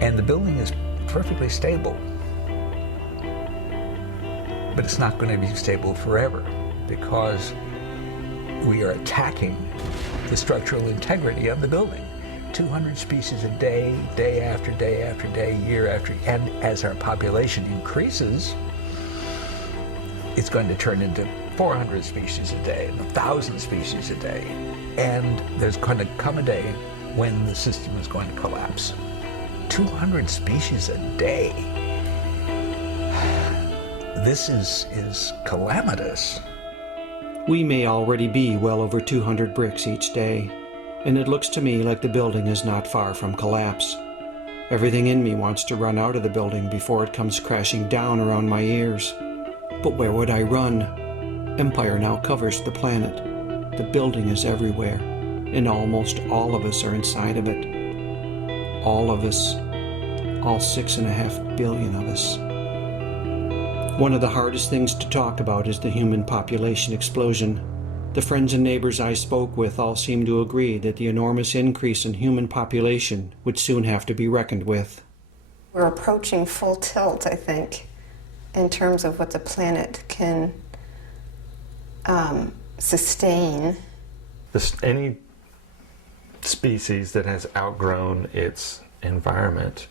And the building is perfectly stable. But it's not going to be stable forever because we are attacking the structural integrity of the building. 200 species a day, day after day after day, year after, and as our population increases, it's going to turn into 400 species a day and 1,000 species a day. And there's going to come a day when the system is going to collapse. 200 species a day. This is calamitous. We may already be well over 200 bricks each day, and it looks to me like the building is not far from collapse. Everything in me wants to run out of the building before it comes crashing down around my ears. But where would I run? Empire now covers the planet. The building is everywhere, and almost all of us are inside of it. All of us. All 6.5 billion of us. One of the hardest things to talk about is the human population explosion. The friends and neighbors I spoke with all seem to agree that the enormous increase in human population would soon have to be reckoned with. We're approaching full tilt, I think, in terms of what the planet can sustain. Any species that has outgrown its environment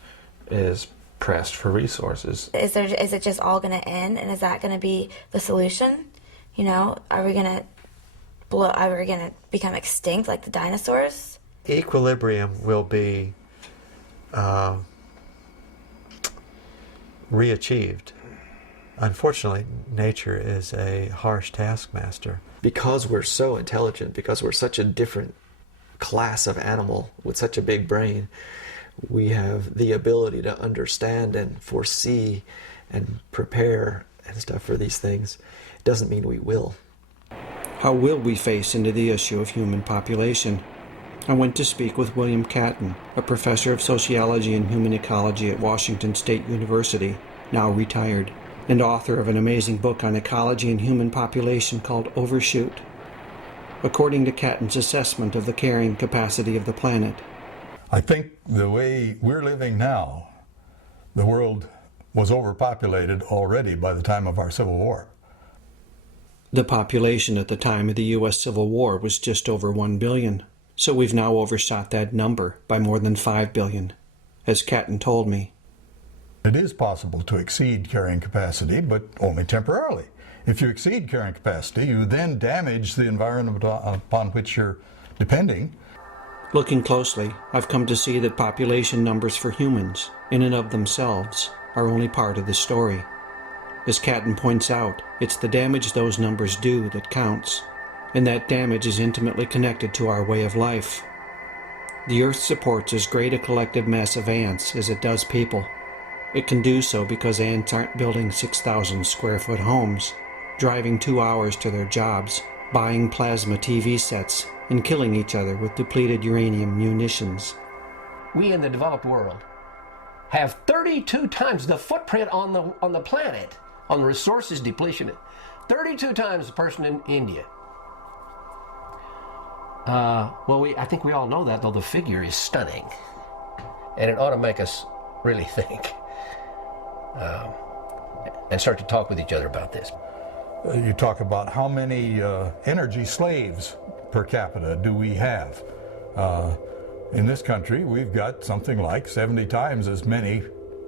is pressed for resources. Is it just all going to end, and is that going to be the solution? You know, are we going to become extinct like the dinosaurs? Equilibrium will be re-achieved. Unfortunately, nature is a harsh taskmaster. Because we're so intelligent, because we're such a different class of animal with such a big brain, we have the ability to understand and foresee and prepare and stuff for these things. It doesn't mean we will. How will we face into the issue of human population? I went to speak with William Catton, a professor of sociology and human ecology at Washington State University, now retired, and author of an amazing book on ecology and human population called Overshoot. According to Catton's assessment of the carrying capacity of the planet, I think the way we're living now, the world was overpopulated already by the time of our Civil War. The population at the time of the U.S. Civil War was just over 1 billion, so we've now overshot that number by more than 5 billion, as Catton told me. It is possible to exceed carrying capacity, but only temporarily. If you exceed carrying capacity, you then damage the environment upon which you're depending. Looking closely, I've come to see that population numbers for humans, in and of themselves, are only part of the story. As Catton points out, it's the damage those numbers do that counts, and that damage is intimately connected to our way of life. The Earth supports as great a collective mass of ants as it does people. It can do so because ants aren't building 6,000 square foot homes, driving 2 hours to their jobs, buying plasma TV sets, and killing each other with depleted uranium munitions. We in the developed world have 32 times the footprint on the planet, on the resources depletion, 32 times the person in India. Well, I think we all know that, though the figure is stunning. And it ought to make us really think and start to talk with each other about this. You talk about how many energy slaves per capita do we have. In this country, we've got something like 70 times as many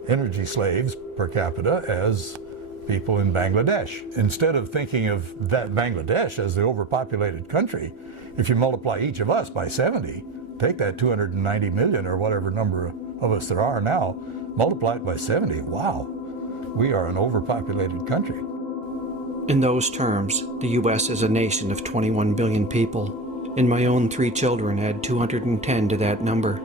energy slaves per capita as people in Bangladesh. Instead of thinking of that Bangladesh as the overpopulated country, if you multiply each of us by 70, take that 290 million or whatever number of us there are now, multiply it by 70, wow, we are an overpopulated country. In those terms, the U.S. is a nation of 21 billion people, and my own 3 children add 210 to that number.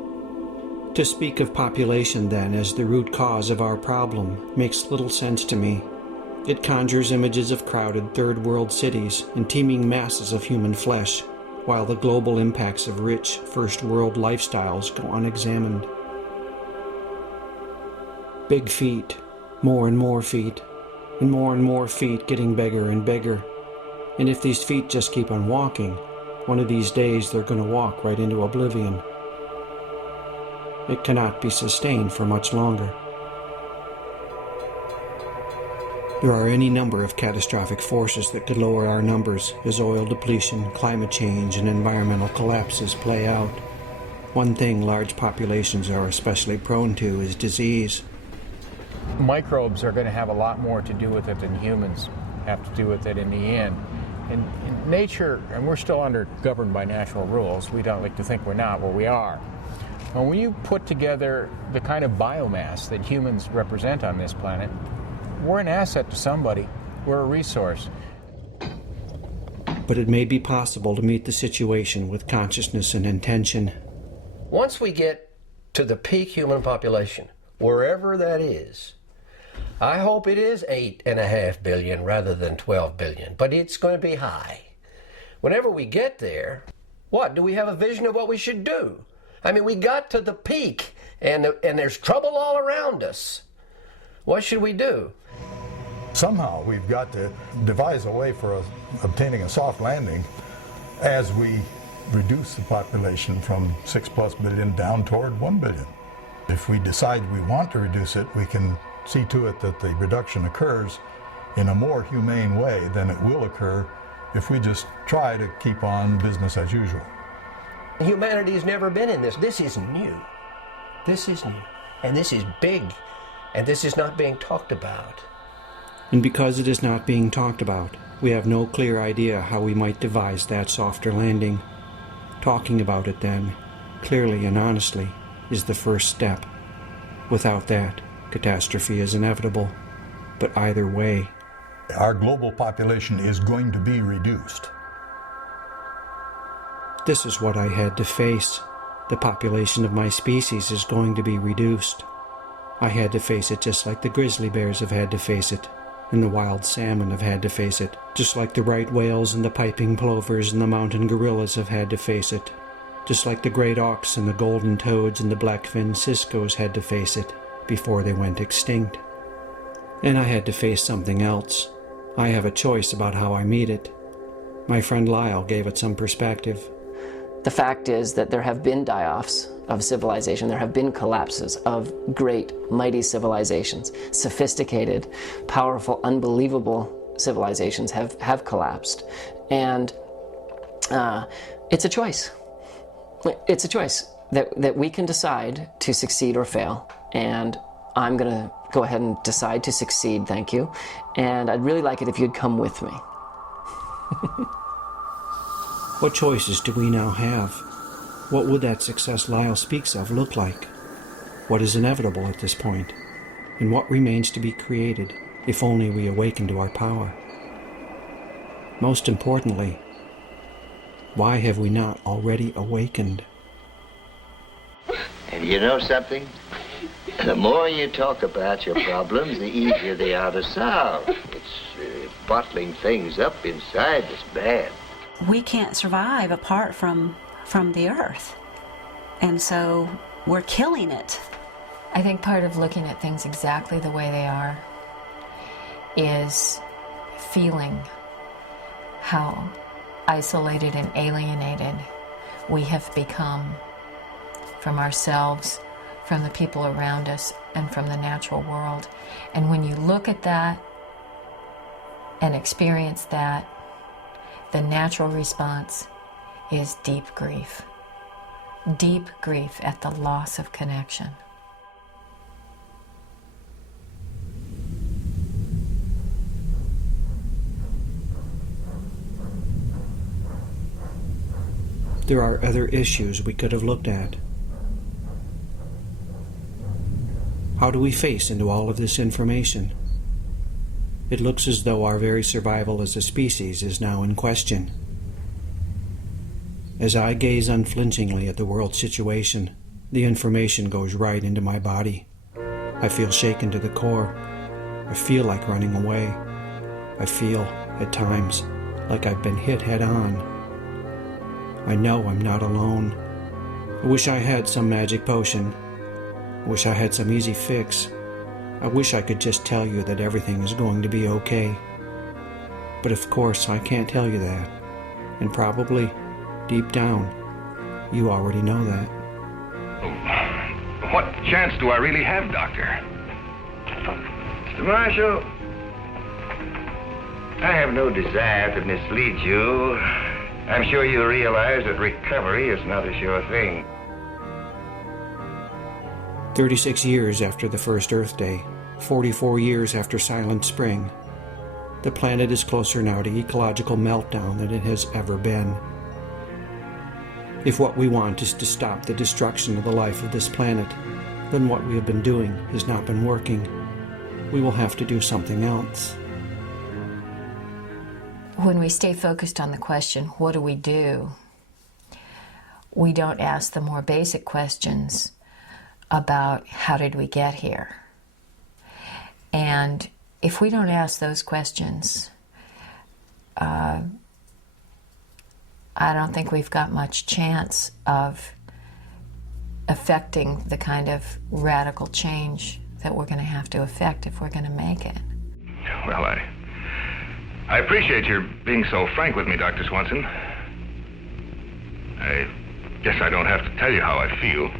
To speak of population, then, as the root cause of our problem makes little sense to me. It conjures images of crowded third world cities and teeming masses of human flesh, while the global impacts of rich first world lifestyles go unexamined. Big feet, more and more feet, and more feet getting bigger and bigger. And if these feet just keep on walking, one of these days they're going to walk right into oblivion. It cannot be sustained for much longer. There are any number of catastrophic forces that could lower our numbers as oil depletion, climate change, and environmental collapses play out. One thing large populations are especially prone to is disease. Microbes are going to have a lot more to do with it than humans have to do with it in the end. In nature, and we're still governed by natural rules, we don't like to think we're not, well, we are. And when you put together the kind of biomass that humans represent on this planet, we're an asset to somebody. We're a resource. But it may be possible to meet the situation with consciousness and intention. Once we get to the peak human population, wherever that is, I hope it is 8.5 billion rather than 12 billion, but it's going to be high. Whenever we get there, what? Do we have a vision of what we should do? I mean, we got to the peak, and there's trouble all around us. What should we do? Somehow we've got to devise a way for obtaining a soft landing as we reduce the population from 6+ billion down toward 1 billion. If we decide we want to reduce it, we can see to it that the reduction occurs in a more humane way than it will occur if we just try to keep on business as usual. Humanity's never been in this. This is new. This is new. And this is big. And this is not being talked about. And because it is not being talked about, we have no clear idea how we might devise that softer landing. Talking about it, then, clearly and honestly, is the first step. Without that, catastrophe is inevitable. But either way, our global population is going to be reduced. This is what I had to face. The population of my species is going to be reduced. I had to face it just like the grizzly bears have had to face it, and the wild salmon have had to face it, just like the right whales and the piping plovers and the mountain gorillas have had to face it, just like the great auks and the golden toads and the black-finned ciscos had to face it before they went extinct. And I had to face something else. I have a choice about how I meet it. My friend Lyle gave it some perspective. The fact is that there have been die-offs of civilization. There have been collapses of great, mighty civilizations. Sophisticated, powerful, unbelievable civilizations have collapsed. And it's a choice. It's a choice that we can decide to succeed or fail. And I'm going to go ahead and decide to succeed, thank you. And I'd really like it if you'd come with me. What choices do we now have? What would that success Lyle speaks of look like? What is inevitable at this point? And what remains to be created if only we awaken to our power? Most importantly, why have we not already awakened? And you know something? The more you talk about your problems, the easier they are to solve. It's bottling things up inside that's bad. We can't survive apart from the earth. And so we're killing it. I think part of looking at things exactly the way they are is feeling how isolated and alienated we have become from ourselves, from the people around us, and from the natural world. And when you look at that and experience that, the natural response is deep grief. Deep grief at the loss of connection. There are other issues we could have looked at. How do we face into all of this information? It looks as though our very survival as a species is now in question. As I gaze unflinchingly at the world situation, the information goes right into my body. I feel shaken to the core. I feel like running away. I feel, at times, like I've been hit head on. I know I'm not alone. I wish I had some magic potion. I wish I had some easy fix. I wish I could just tell you that everything is going to be okay. But of course, I can't tell you that. And probably, deep down, you already know that. What chance do I really have, Doctor? Mr. Marshall, I have no desire to mislead you. I'm sure you realize that recovery is not a sure thing. 36 years after the first Earth Day, 44 years after Silent Spring, the planet is closer now to ecological meltdown than it has ever been. If what we want is to stop the destruction of the life of this planet, then what we have been doing has not been working. We will have to do something else. When we stay focused on the question, what do? We don't ask the more basic questions about how did we get here? And if we don't ask those questions, I don't think we've got much chance of affecting the kind of radical change that we're going to have to affect if we're going to make it. Well, I appreciate your being so frank with me, Dr. Swanson. I guess I don't have to tell you how I feel.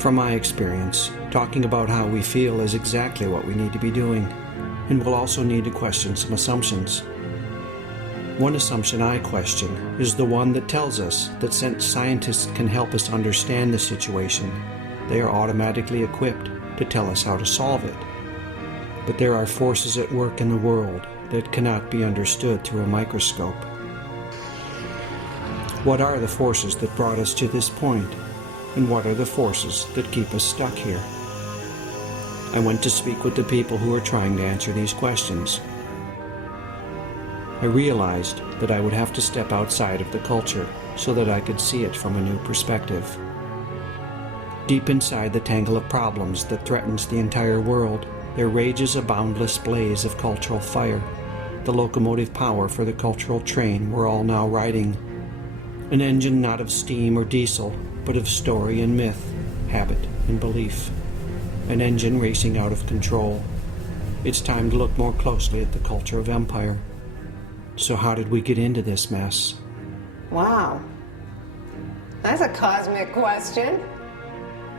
From my experience, talking about how we feel is exactly what we need to be doing, and we'll also need to question some assumptions. One assumption I question is the one that tells us that since scientists can help us understand the situation, they are automatically equipped to tell us how to solve it. But there are forces at work in the world that cannot be understood through a microscope. What are the forces that brought us to this point? And what are the forces that keep us stuck here? I went to speak with the people who are trying to answer these questions. I realized that I would have to step outside of the culture so that I could see it from a new perspective. Deep inside the tangle of problems that threatens the entire world, there rages a boundless blaze of cultural fire, the locomotive power for the cultural train we're all now riding. An engine not of steam or diesel, but of story and myth, habit and belief. An engine racing out of control. It's time to look more closely at the culture of empire. So how did we get into this mess? Wow. That's a cosmic question.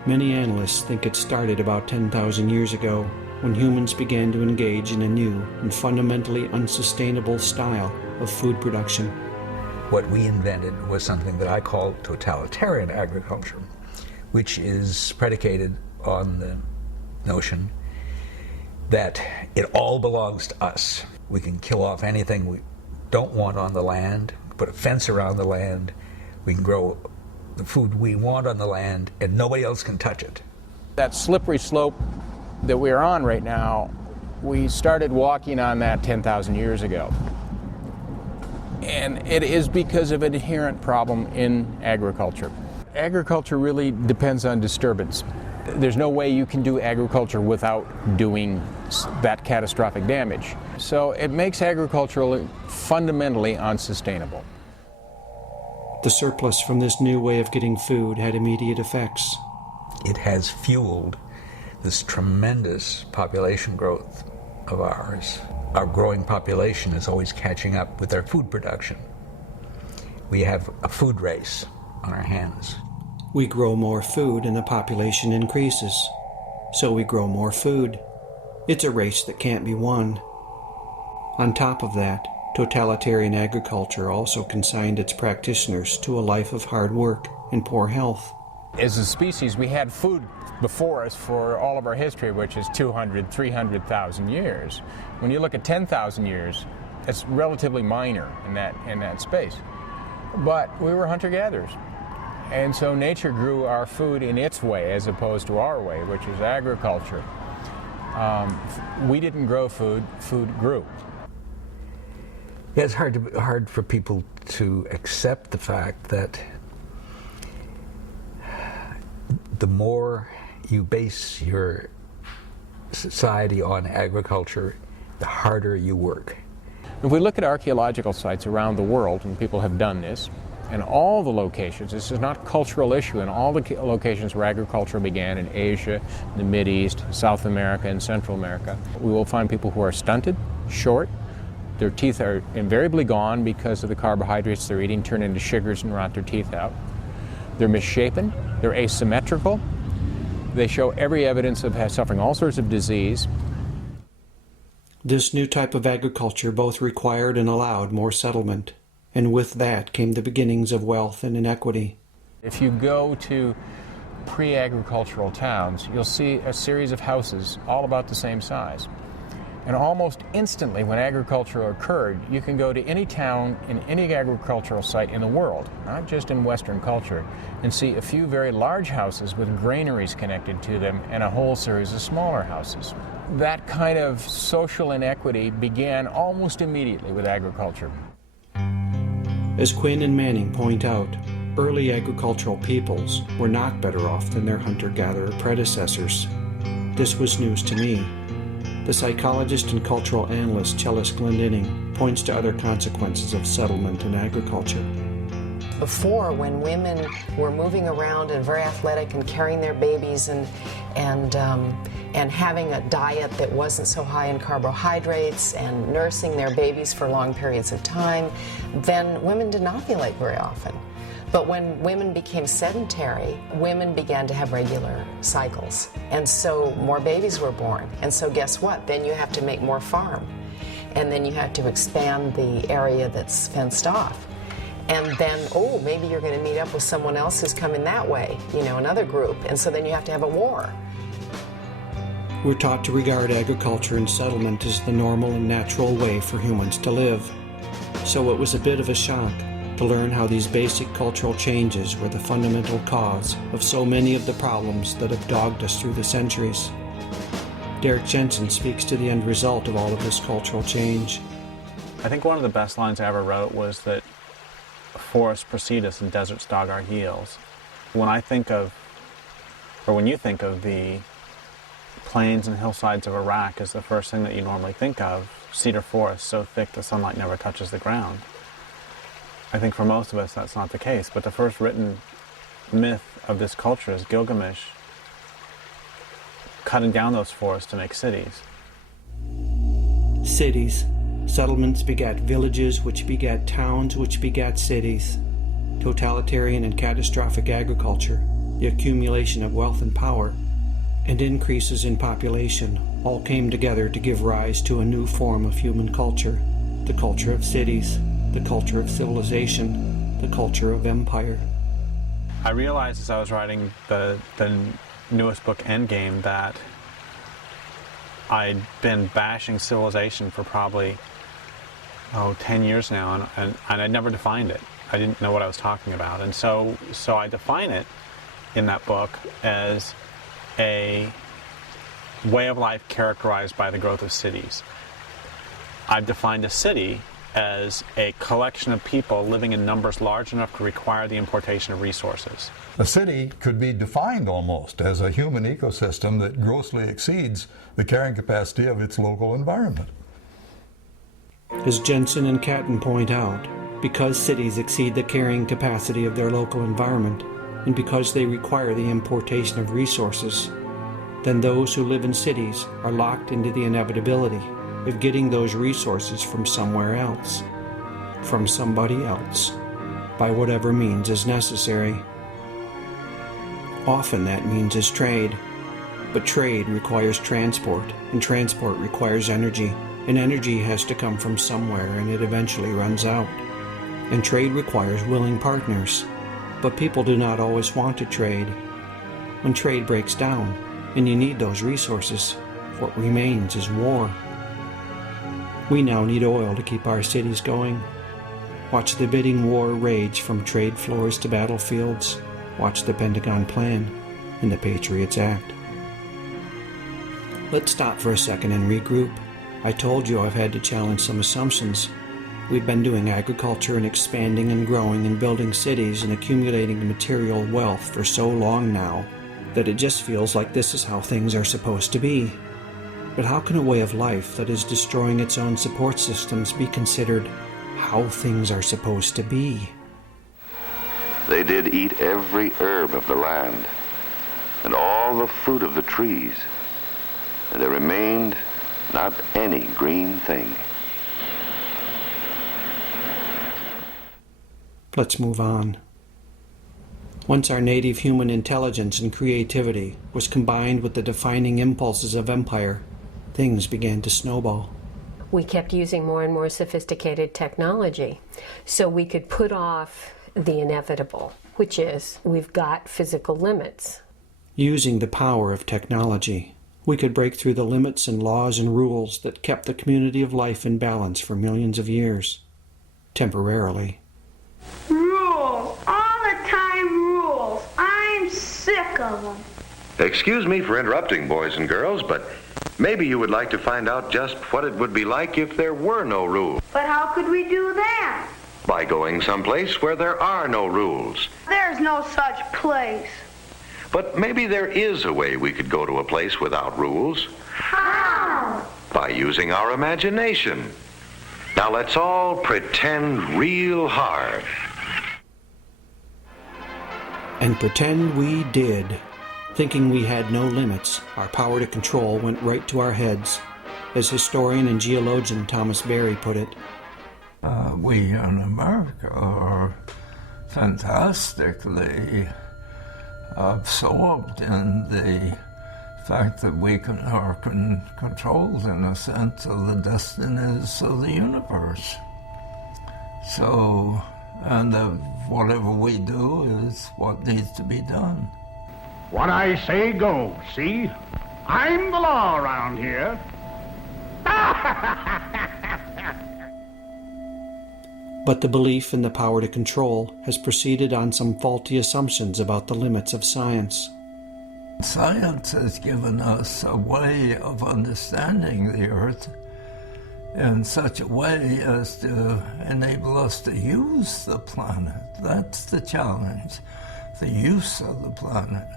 Many analysts think it started about 10,000 years ago, when humans began to engage in a new and fundamentally unsustainable style of food production. What we invented was something that I call totalitarian agriculture, which is predicated on the notion that it all belongs to us. We can kill off anything we don't want on the land, put a fence around the land, we can grow the food we want on the land, and nobody else can touch it. That slippery slope that we're on right now, we started walking on that 10,000 years ago. And it is because of an inherent problem in agriculture. Agriculture really depends on disturbance. There's no way you can do agriculture without doing that catastrophic damage. So it makes agriculture fundamentally unsustainable. The surplus from this new way of getting food had immediate effects. It has fueled this tremendous population growth of ours. Our growing population is always catching up with our food production. We have a food race on our hands. We grow more food and the population increases. So we grow more food. It's a race that can't be won. On top of that, totalitarian agriculture also consigned its practitioners to a life of hard work and poor health. As a species, we had food before us for all of our history, which is 200, 300,000 years. When you look at 10,000 years, it's relatively minor in that space. But we were hunter-gatherers. And so nature grew our food in its way as opposed to our way, which is agriculture. We didn't grow food, food grew. Yeah, it's hard for people to accept the fact that the more you base your society on agriculture, the harder you work. If we look at archaeological sites around the world, and people have done this, and all the locations, this is not a cultural issue, in all the locations where agriculture began in Asia, the Mideast, South America, and Central America, we will find people who are stunted, short, their teeth are invariably gone because of the carbohydrates they're eating turn into sugars and rot their teeth out. They're misshapen, they're asymmetrical, they show every evidence of suffering all sorts of disease. This new type of agriculture both required and allowed more settlement, and with that came the beginnings of wealth and inequity. If you go to pre-agricultural towns, you'll see a series of houses all about the same size. And almost instantly when agriculture occurred, you can go to any town in any agricultural site in the world, not just in Western culture, and see a few very large houses with granaries connected to them and a whole series of smaller houses. That kind of social inequity began almost immediately with agriculture. As Quinn and Manning point out, early agricultural peoples were not better off than their hunter-gatherer predecessors. This was news to me. The psychologist and cultural analyst Chellis Glendinning points to other consequences of settlement and agriculture. Before, when women were moving around and very athletic and carrying their babies and having a diet that wasn't so high in carbohydrates and nursing their babies for long periods of time, then women did not ovulate very often. But when women became sedentary, women began to have regular cycles. And so more babies were born. And so guess what? Then you have to make more farm. And then you have to expand the area that's fenced off. And then, oh, maybe you're going to meet up with someone else who's coming that way, you know, another group. And so then you have to have a war. We're taught to regard agriculture and settlement as the normal and natural way for humans to live. So it was a bit of a shock to learn how these basic cultural changes were the fundamental cause of so many of the problems that have dogged us through the centuries. Derrick Jensen speaks to the end result of all of this cultural change. I think one of the best lines I ever wrote was that forests precede us and deserts dog our heels. When I think of, or when you think of the plains and hillsides of Iraq as the first thing that you normally think of, cedar forests so thick the sunlight never touches the ground. I think for most of us that's not the case, but the first written myth of this culture is Gilgamesh cutting down those forests to make cities. Cities. Settlements begat villages, which begat towns, which begat cities. Totalitarian and catastrophic agriculture, the accumulation of wealth and power, and increases in population all came together to give rise to a new form of human culture, the culture of cities, the culture of civilization, the culture of empire. I realized as I was writing the newest book, Endgame, that I'd been bashing civilization for probably 10 years now, and I never defined it. I didn't know what I was talking about. And so I define it in that book as a way of life characterized by the growth of cities. I've defined a city as a collection of people living in numbers large enough to require the importation of resources. A city could be defined almost as a human ecosystem that grossly exceeds the carrying capacity of its local environment. As Jensen and Catton point out, because cities exceed the carrying capacity of their local environment, and because they require the importation of resources, then those who live in cities are locked into the inevitability of getting those resources from somewhere else, from somebody else. by whatever means is necessary. Often that means is trade, but trade requires transport, and transport requires energy, and energy has to come from somewhere, and it eventually runs out. And trade requires willing partners, but people do not always want to trade. When trade breaks down, and you need those resources, what remains is war. We now need oil to keep our cities going. Watch the bidding war rage from trade floors to battlefields. Watch the Pentagon plan and the Patriots Act. Let's stop for a second and regroup. I told you I've had to challenge some assumptions. We've been doing agriculture and expanding and growing and building cities and accumulating material wealth for so long now that it just feels like this is how things are supposed to be. But how can a way of life that is destroying its own support systems be considered how things are supposed to be? They did eat every herb of the land, and all the fruit of the trees, and there remained not any green thing. Let's move on. Once our native human intelligence and creativity was combined with the defining impulses of empire, things began to snowball. We kept using more and more sophisticated technology so we could put off the inevitable, which is we've got physical limits. Using the power of technology, we could break through the limits and laws and rules that kept the community of life in balance for millions of years. Temporarily. Rules. All the time rules. I'm sick of them. Excuse me for interrupting, boys and girls, but maybe you would like to find out just what it would be like if there were no rules. But how could we do that? By going someplace where there are no rules. There's no such place. But maybe there is a way we could go to a place without rules. How? By using our imagination. Now let's all pretend real hard. And pretend we did. Thinking we had no limits, our power to control went right to our heads. As historian and geologian Thomas Berry put it, we in America are fantastically absorbed in the fact that we are controlled, in a sense, of the destinies of the universe. So, and whatever we do is what needs to be done. What I say goes, see? I'm the law around here. But the belief in the power to control has proceeded on some faulty assumptions about the limits of science. Science has given us a way of understanding the Earth in such a way as to enable us to use the planet. That's the challenge, the use of the planet.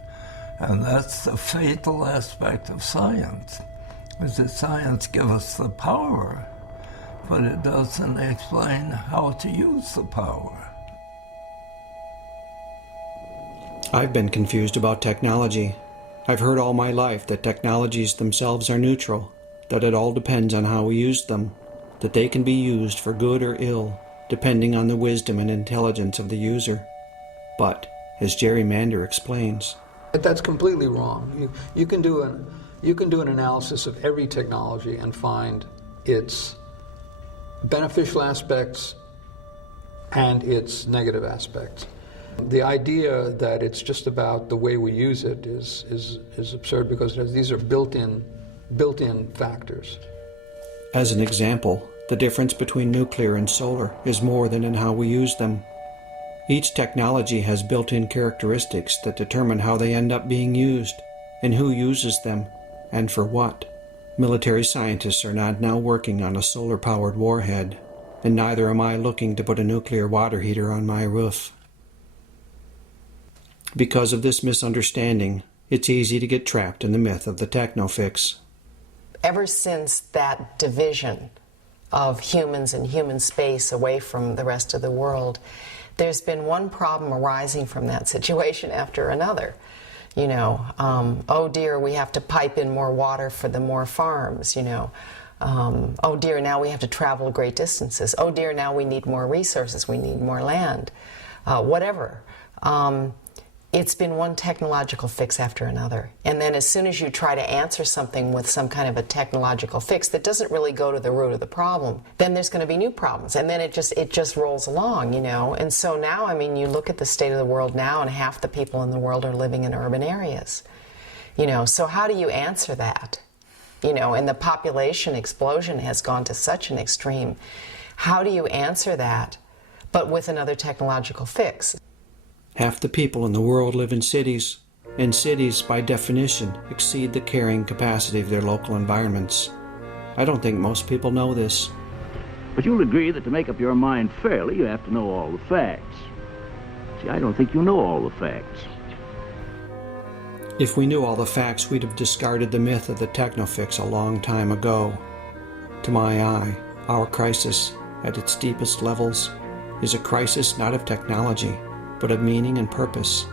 And that's the fatal aspect of science, is that science gives us the power, but it doesn't explain how to use the power. I've been confused about technology. I've heard all my life that technologies themselves are neutral, that it all depends on how we use them, that they can be used for good or ill, depending on the wisdom and intelligence of the user. But, as Jerry Mander explains, But that's completely wrong. You can do an analysis of every technology and find its beneficial aspects and its negative aspects. The idea that it's just about the way we use it is absurd, because these are built-in factors. As an example, the difference between nuclear and solar is more than in how we use them. Each technology has built-in characteristics that determine how they end up being used, and who uses them, and for what. Military scientists are not now working on a solar-powered warhead, and neither am I looking to put a nuclear water heater on my roof. Because of this misunderstanding, it's easy to get trapped in the myth of the techno-fix. Ever since that division of humans and human space away from the rest of the world, there's been one problem arising from that situation after another. You know, oh dear, we have to pipe in more water for the more farms, you know. Oh dear, now we have to travel great distances. Oh dear, now we need more resources, we need more land. whatever. It's been one technological fix after another. And then as soon as you try to answer something with some kind of a technological fix that doesn't really go to the root of the problem, then there's going to be new problems. And then it just rolls along, you know. And so now, I mean, you look at the state of the world now, and half the people in the world are living in urban areas. You know, so how do you answer that? You know, and the population explosion has gone to such an extreme. How do you answer that, but with another technological fix? Half the people in the world live in cities, and cities, by definition, exceed the carrying capacity of their local environments. I don't think most people know this. But you'll agree that to make up your mind fairly, you have to know all the facts. See, I don't think you know all the facts. If we knew all the facts, we'd have discarded the myth of the technofix a long time ago. To my eye, our crisis, at its deepest levels, is a crisis not of technology, but of meaning and purpose.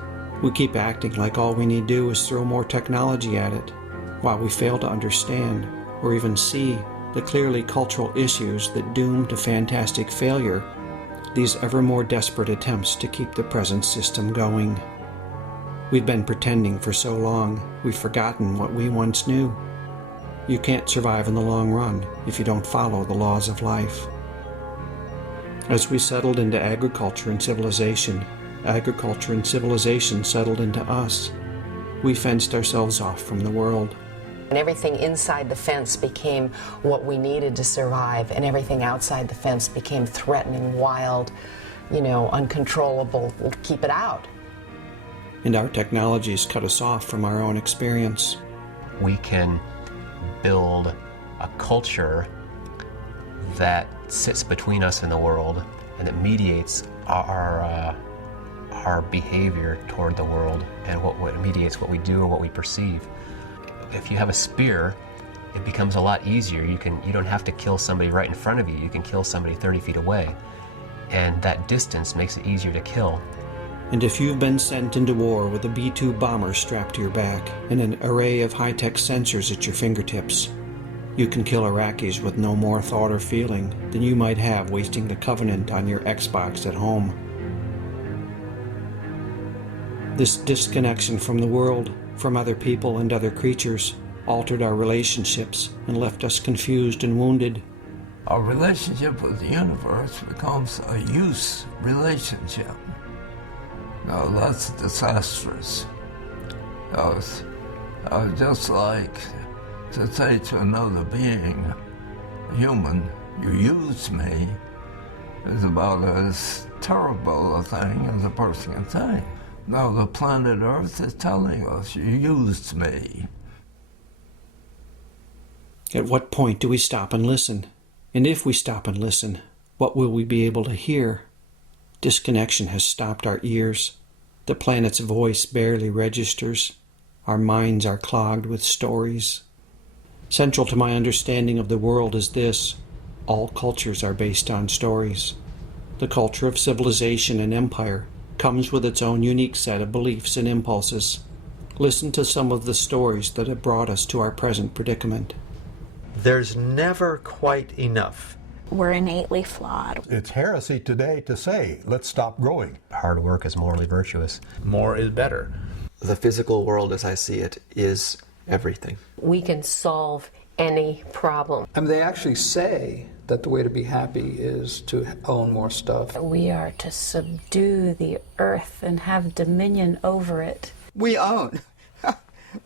We keep acting like all we need do is throw more technology at it, while we fail to understand or even see the clearly cultural issues that doom to fantastic failure these ever more desperate attempts to keep the present system going. We've been pretending for so long, we've forgotten what we once knew. You can't survive in the long run if you don't follow the laws of life. As we settled into agriculture and civilization settled into us. We fenced ourselves off from the world. And everything inside the fence became what we needed to survive, and everything outside the fence became threatening, wild, you know, uncontrollable. We'll keep it out. And our technologies cut us off from our own experience. We can build a culture that sits between us and the world, and that mediates our behavior toward the world, and what mediates what we do or what we perceive. If you have a spear, it becomes a lot easier. You don't have to kill somebody right in front of you. You can kill somebody 30 feet away, and that distance makes it easier to kill. And if you've been sent into war with a B-2 bomber strapped to your back and an array of high-tech sensors at your fingertips, you can kill Iraqis with no more thought or feeling than you might have wasting the Covenant on your Xbox at home. This disconnection from the world, from other people and other creatures, altered our relationships and left us confused and wounded. Our relationship with the universe becomes a use relationship. Now that's disastrous. Just like to say to another being, a human, you used me, is about as terrible a thing as a person can say. Now the planet Earth is telling us, you used me. At what point do we stop and listen? And if we stop and listen, what will we be able to hear? Disconnection has stopped our ears. The planet's voice barely registers. Our minds are clogged with stories. Central to my understanding of the world is this: all cultures are based on stories. The culture of civilization and empire comes with its own unique set of beliefs and impulses. Listen to some of the stories that have brought us to our present predicament. There's never quite enough. We're innately flawed. It's heresy today to say, let's stop growing. Hard work is morally virtuous. More is better. The physical world, as I see it, is everything. We can solve any problem. I mean, they actually say that the way to be happy is to own more stuff. We are to subdue the earth and have dominion over it. We own.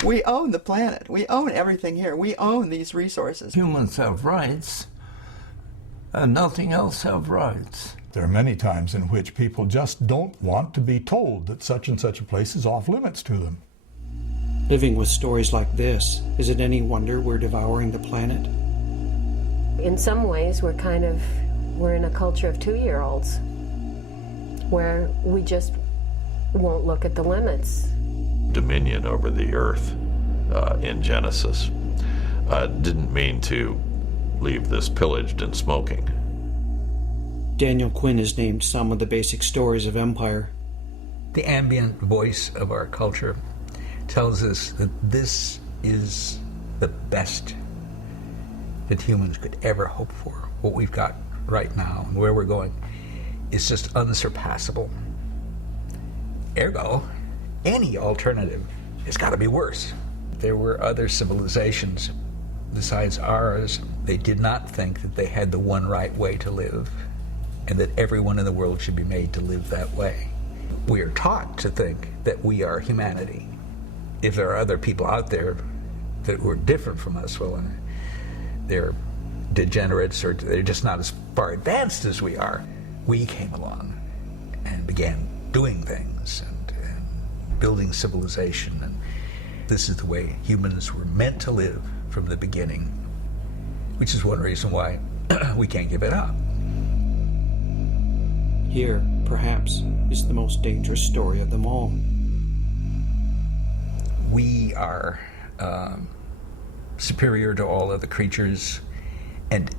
We own the planet. We own everything here. We own these resources. Humans have rights, and nothing else have rights. There are many times in which people just don't want to be told that such and such a place is off limits to them. Living with stories like this, is it any wonder we're devouring the planet? In some ways, we're in a culture of 2-year-olds where we just won't look at the limits. Dominion over the earth in Genesis didn't mean to leave this pillaged and smoking. Daniel Quinn has named some of the basic stories of empire. The ambient voice of our culture tells us that this is the best that humans could ever hope for. What we've got right now and where we're going is just unsurpassable. Ergo, any alternative has got to be worse. There were other civilizations besides ours. They did not think that they had the one right way to live and that everyone in the world should be made to live that way. We are taught to think that we are humanity. If there are other people out there that were different from us, well, they're degenerates or they're just not as far advanced as we are. We came along and began doing things and building civilization, and this is the way humans were meant to live from the beginning, which is one reason why we can't give it up. Here, perhaps, is the most dangerous story of them all. We are superior to all other creatures, and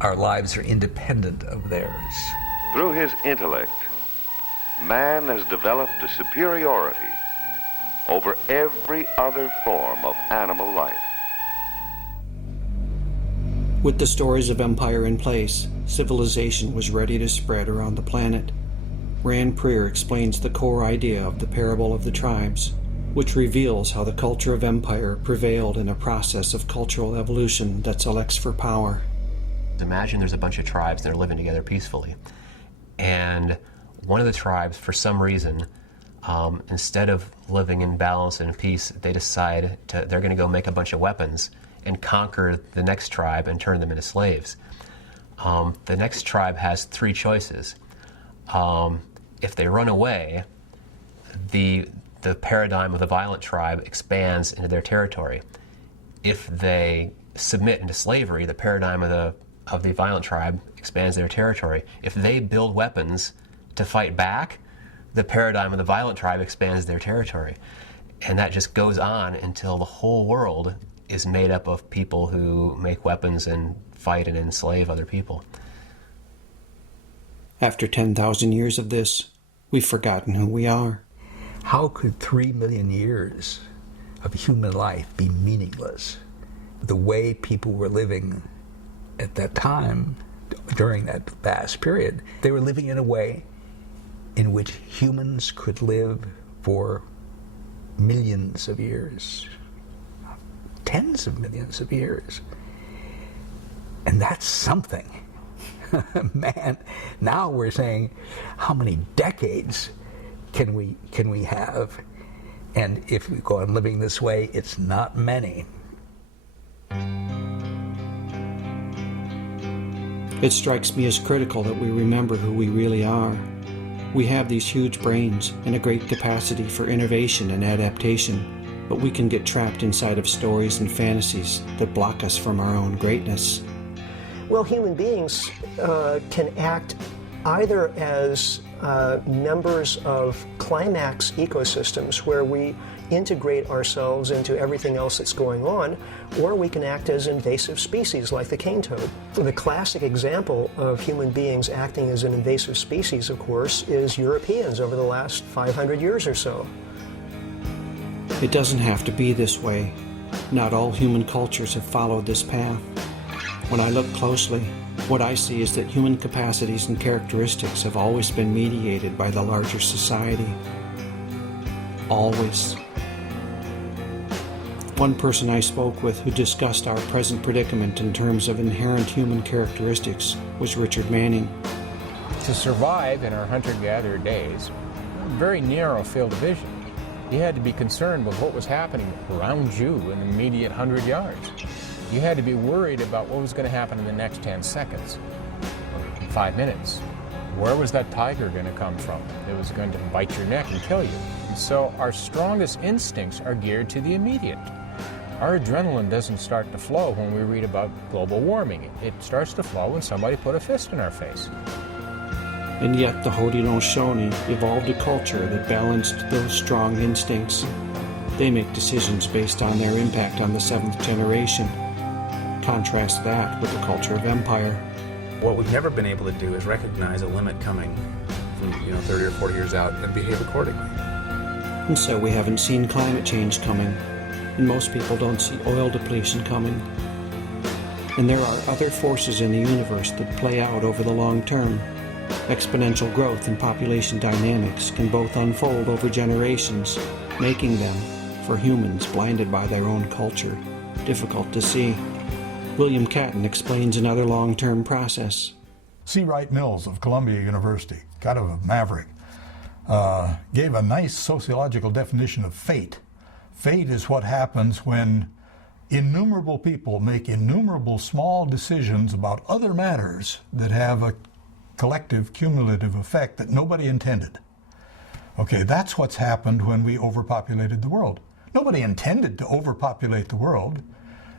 our lives are independent of theirs. Through his intellect, man has developed a superiority over every other form of animal life. With the stories of empire in place, civilization was ready to spread around the planet. Rand Prier explains the core idea of the parable of the tribes, which reveals how the culture of empire prevailed in a process of cultural evolution that selects for power. Imagine there's a bunch of tribes that are living together peacefully, and one of the tribes, for some reason, instead of living in balance and peace, they decide they're going to go make a bunch of weapons and conquer the next tribe and turn them into slaves. The next tribe has three choices. If they run away, the paradigm of the violent tribe expands into their territory. If they submit into slavery, the paradigm of the violent tribe expands their territory. If they build weapons to fight back, the paradigm of the violent tribe expands their territory. And that just goes on until the whole world is made up of people who make weapons and fight and enslave other people. After 10,000 years of this, we've forgotten who we are. How could 3 million years of human life be meaningless? The way people were living at that time, during that vast period, they were living in a way in which humans could live for millions of years, tens of millions of years. And that's something. Man, now we're saying, how many decades can we have? And if we go on living this way, it's not many. It strikes me as critical that we remember who we really are. We have these huge brains and a great capacity for innovation and adaptation, but we can get trapped inside of stories and fantasies that block us from our own greatness. Well, human beings can act either as members of climax ecosystems where we integrate ourselves into everything else that's going on, or we can act as invasive species like the cane toad. The classic example of human beings acting as an invasive species, of course, is Europeans over the last 500 years or so. It doesn't have to be this way. Not all human cultures have followed this path. When I look closely, what I see is that human capacities and characteristics have always been mediated by the larger society. Always. One person I spoke with who discussed our present predicament in terms of inherent human characteristics was Richard Manning. To survive in our hunter-gatherer days, a very narrow field of vision. You had to be concerned with what was happening around you in the immediate 100 yards. You had to be worried about what was going to happen in the next 10 seconds, or 5 minutes. Where was that tiger going to come from? It was going to bite your neck and kill you. And so our strongest instincts are geared to the immediate. Our adrenaline doesn't start to flow when we read about global warming. It starts to flow when somebody put a fist in our face. And yet the Haudenosaunee evolved a culture that balanced those strong instincts. They make decisions based on their impact on the 7th generation. Contrast that with the culture of empire. What we've never been able to do is recognize a limit coming from 30 or 40 years out and behave accordingly. And so we haven't seen climate change coming, and most people don't see oil depletion coming. And there are other forces in the universe that play out over the long term, Exponential growth and population dynamics can both unfold over generations, making them, for humans blinded by their own culture, difficult to see. William Catton explains another long-term process. C. Wright Mills of Columbia University, kind of a maverick, gave a nice sociological definition of fate. Fate is what happens when innumerable people make innumerable small decisions about other matters that have a collective cumulative effect that nobody intended. Okay, that's what's happened when we overpopulated the world. Nobody intended to overpopulate the world.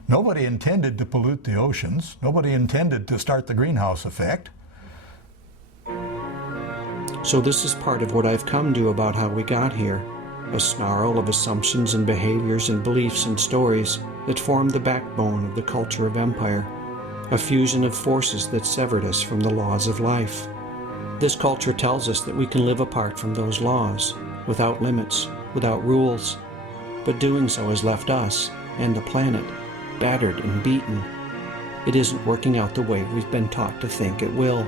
Nobody intended to pollute the oceans. Nobody intended to start the greenhouse effect. So this is part of what I've come to about how we got here, a snarl of assumptions and behaviors and beliefs and stories that formed the backbone of the culture of empire, a fusion of forces that severed us from the laws of life. This culture tells us that we can live apart from those laws, without limits, without rules, but doing so has left us and the planet battered and beaten. It isn't working out the way we've been taught to think it will.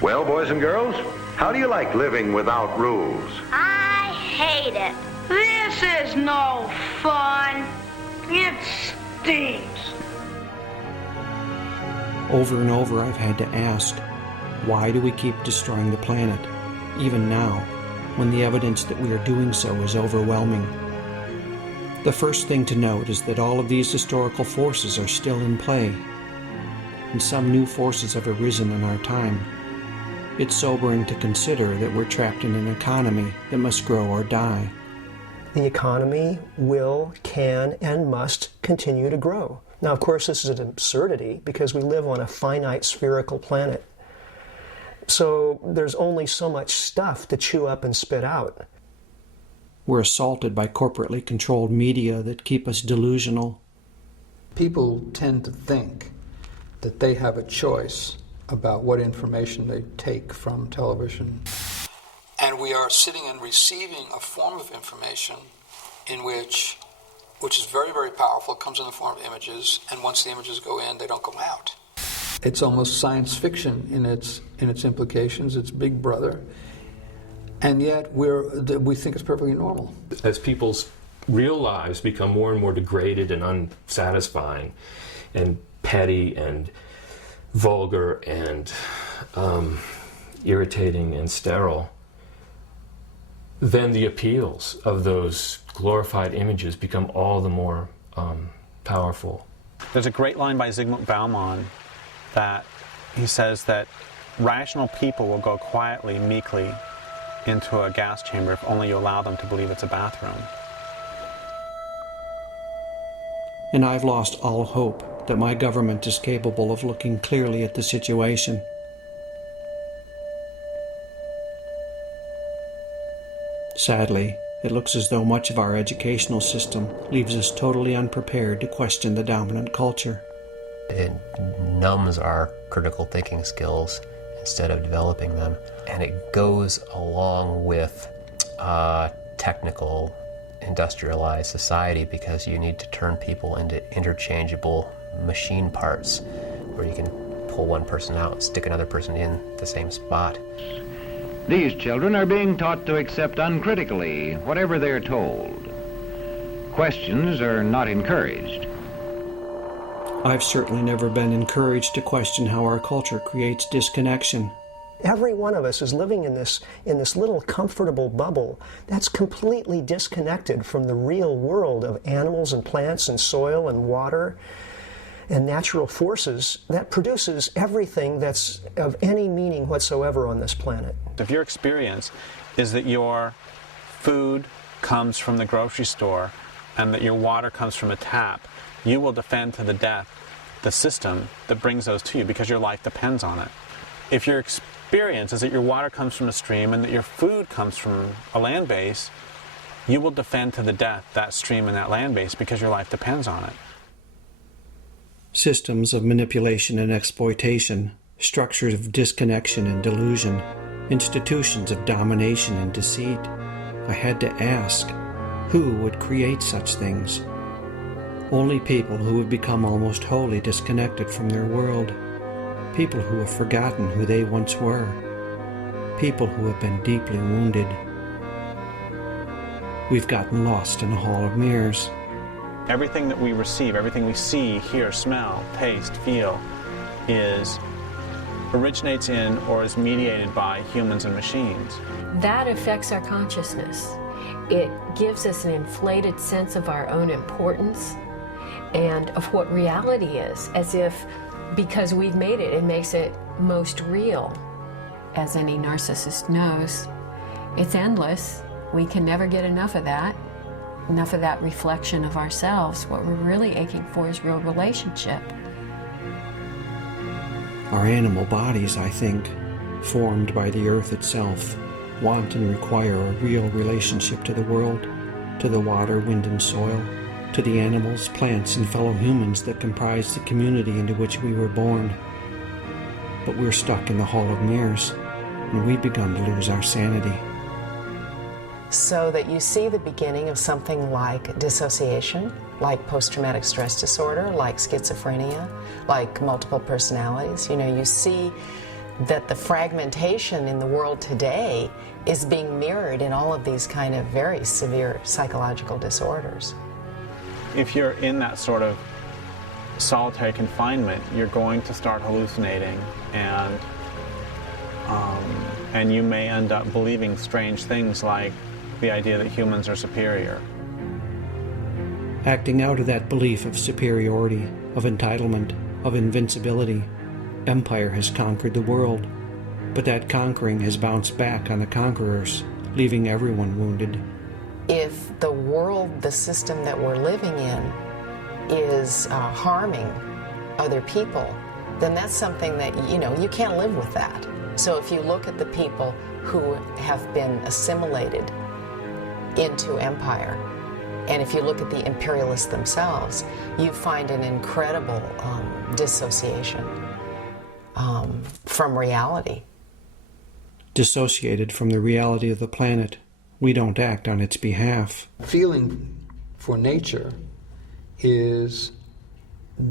Well, boys and girls, how do you like living without rules? I hate it. This is no fun. It stinks. Over and over I've had to ask, why do we keep destroying the planet, even now, when the evidence that we are doing so is overwhelming? The first thing to note is that all of these historical forces are still in play, and some new forces have arisen in our time. It's sobering to consider that we're trapped in an economy that must grow or die. The economy will, can, and must continue to grow. Now, of course, this is an absurdity because we live on a finite spherical planet. So there's only so much stuff to chew up and spit out. We're assaulted by corporately controlled media that keep us delusional. People tend to think that they have a choice about what information they take from television. And we are sitting and receiving a form of information in which is very, very powerful. It comes in the form of images, and once the images go in, they don't go out. It's almost science fiction in its implications. It's Big Brother. And yet we think it's perfectly normal. As people's real lives become more and more degraded and unsatisfying and petty and vulgar and irritating and sterile, then the appeals of those glorified images become all the more powerful. There's a great line by Zygmunt Bauman that he says that rational people will go quietly, meekly into a gas chamber if only you allow them to believe it's a bathroom. And I've lost all hope that my government is capable of looking clearly at the situation. Sadly, it looks as though much of our educational system leaves us totally unprepared to question the dominant culture. It numbs our critical thinking skills instead of developing them. And it goes along with technical, industrialized society because you need to turn people into interchangeable machine parts where you can pull one person out and stick another person in the same spot. These children are being taught to accept uncritically whatever they're told. Questions are not encouraged. I've certainly never been encouraged to question how our culture creates disconnection. Every one of us is living in this little comfortable bubble that's completely disconnected from the real world of animals and plants and soil and water and natural forces that produces everything that's of any meaning whatsoever on this planet. If your experience is that your food comes from the grocery store and that your water comes from a tap, you will defend to the death the system that brings those to you because your life depends on it. If your experience is that your water comes from a stream and that your food comes from a land base, you will defend to the death that stream and that land base because your life depends on it. Systems of manipulation and exploitation, structures of disconnection and delusion, institutions of domination and deceit. I had to ask, who would create such things? Only people who have become almost wholly disconnected from their world. people who have forgotten who they once were, people who have been deeply wounded. We've gotten lost in a hall of mirrors. Everything that we receive, everything we see, hear, smell, taste, feel, originates in or is mediated by humans and machines. That affects our consciousness. It gives us an inflated sense of our own importance and of what reality is, as if because we've made it, it makes it most real. As any narcissist knows, it's endless. We can never get enough of that reflection of ourselves. What we're really aching for is real relationship. Our animal bodies, I think, formed by the earth itself, want and require a real relationship to the world, to the water, wind, and soil, to the animals, plants, and fellow humans that comprise the community into which we were born. But we're stuck in the hall of mirrors, and we've begun to lose our sanity. So that you see the beginning of something like dissociation, like post-traumatic stress disorder, like schizophrenia, like multiple personalities. You know, you see that the fragmentation in the world today is being mirrored in all of these kind of very severe psychological disorders. If you're in that sort of solitary confinement, you're going to start hallucinating, and you may end up believing strange things like the idea that humans are superior. Acting out of that belief of superiority, of entitlement, of invincibility, empire has conquered the world, but that conquering has bounced back on the conquerors, leaving everyone wounded. If the world, the system that we're living in, is harming other people, then that's something that, you can't live with that. So if you look at the people who have been assimilated into empire, and if you look at the imperialists themselves, you find an incredible dissociation from reality. Dissociated from the reality of the planet, we don't act on its behalf. Feeling for nature is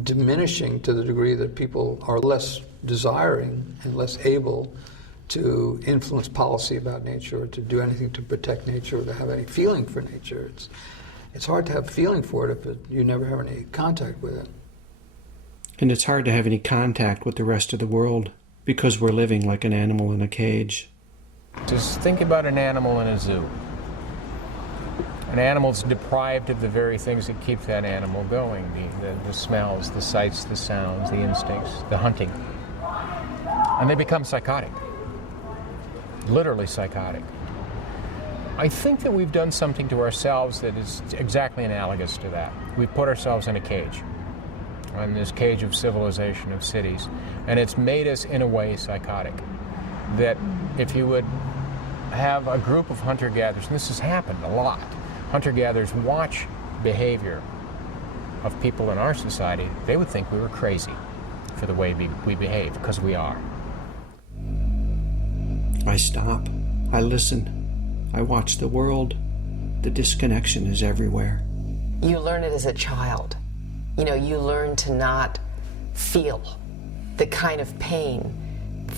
diminishing to the degree that people are less desiring and less able to influence policy about nature, or to do anything to protect nature, or to have any feeling for nature. It's hard to have feeling for it if you never have any contact with it. And it's hard to have any contact with the rest of the world because we're living like an animal in a cage. Just think about an animal in a zoo. An animal's deprived of the very things that keep that animal going, the smells, the sights, the sounds, the instincts, the hunting. And they become psychotic, literally psychotic. I think that we've done something to ourselves that is exactly analogous to that. We've put ourselves in a cage, in this cage of civilization, of cities, and it's made us, in a way, psychotic. That if you would have a group of hunter-gatherers, and this has happened a lot, hunter-gatherers watch behavior of people in our society, they would think we were crazy for the way we behave, because we are. I stop, I listen, I watch the world. The disconnection is everywhere. You learn it as a child. You learn to not feel the kind of pain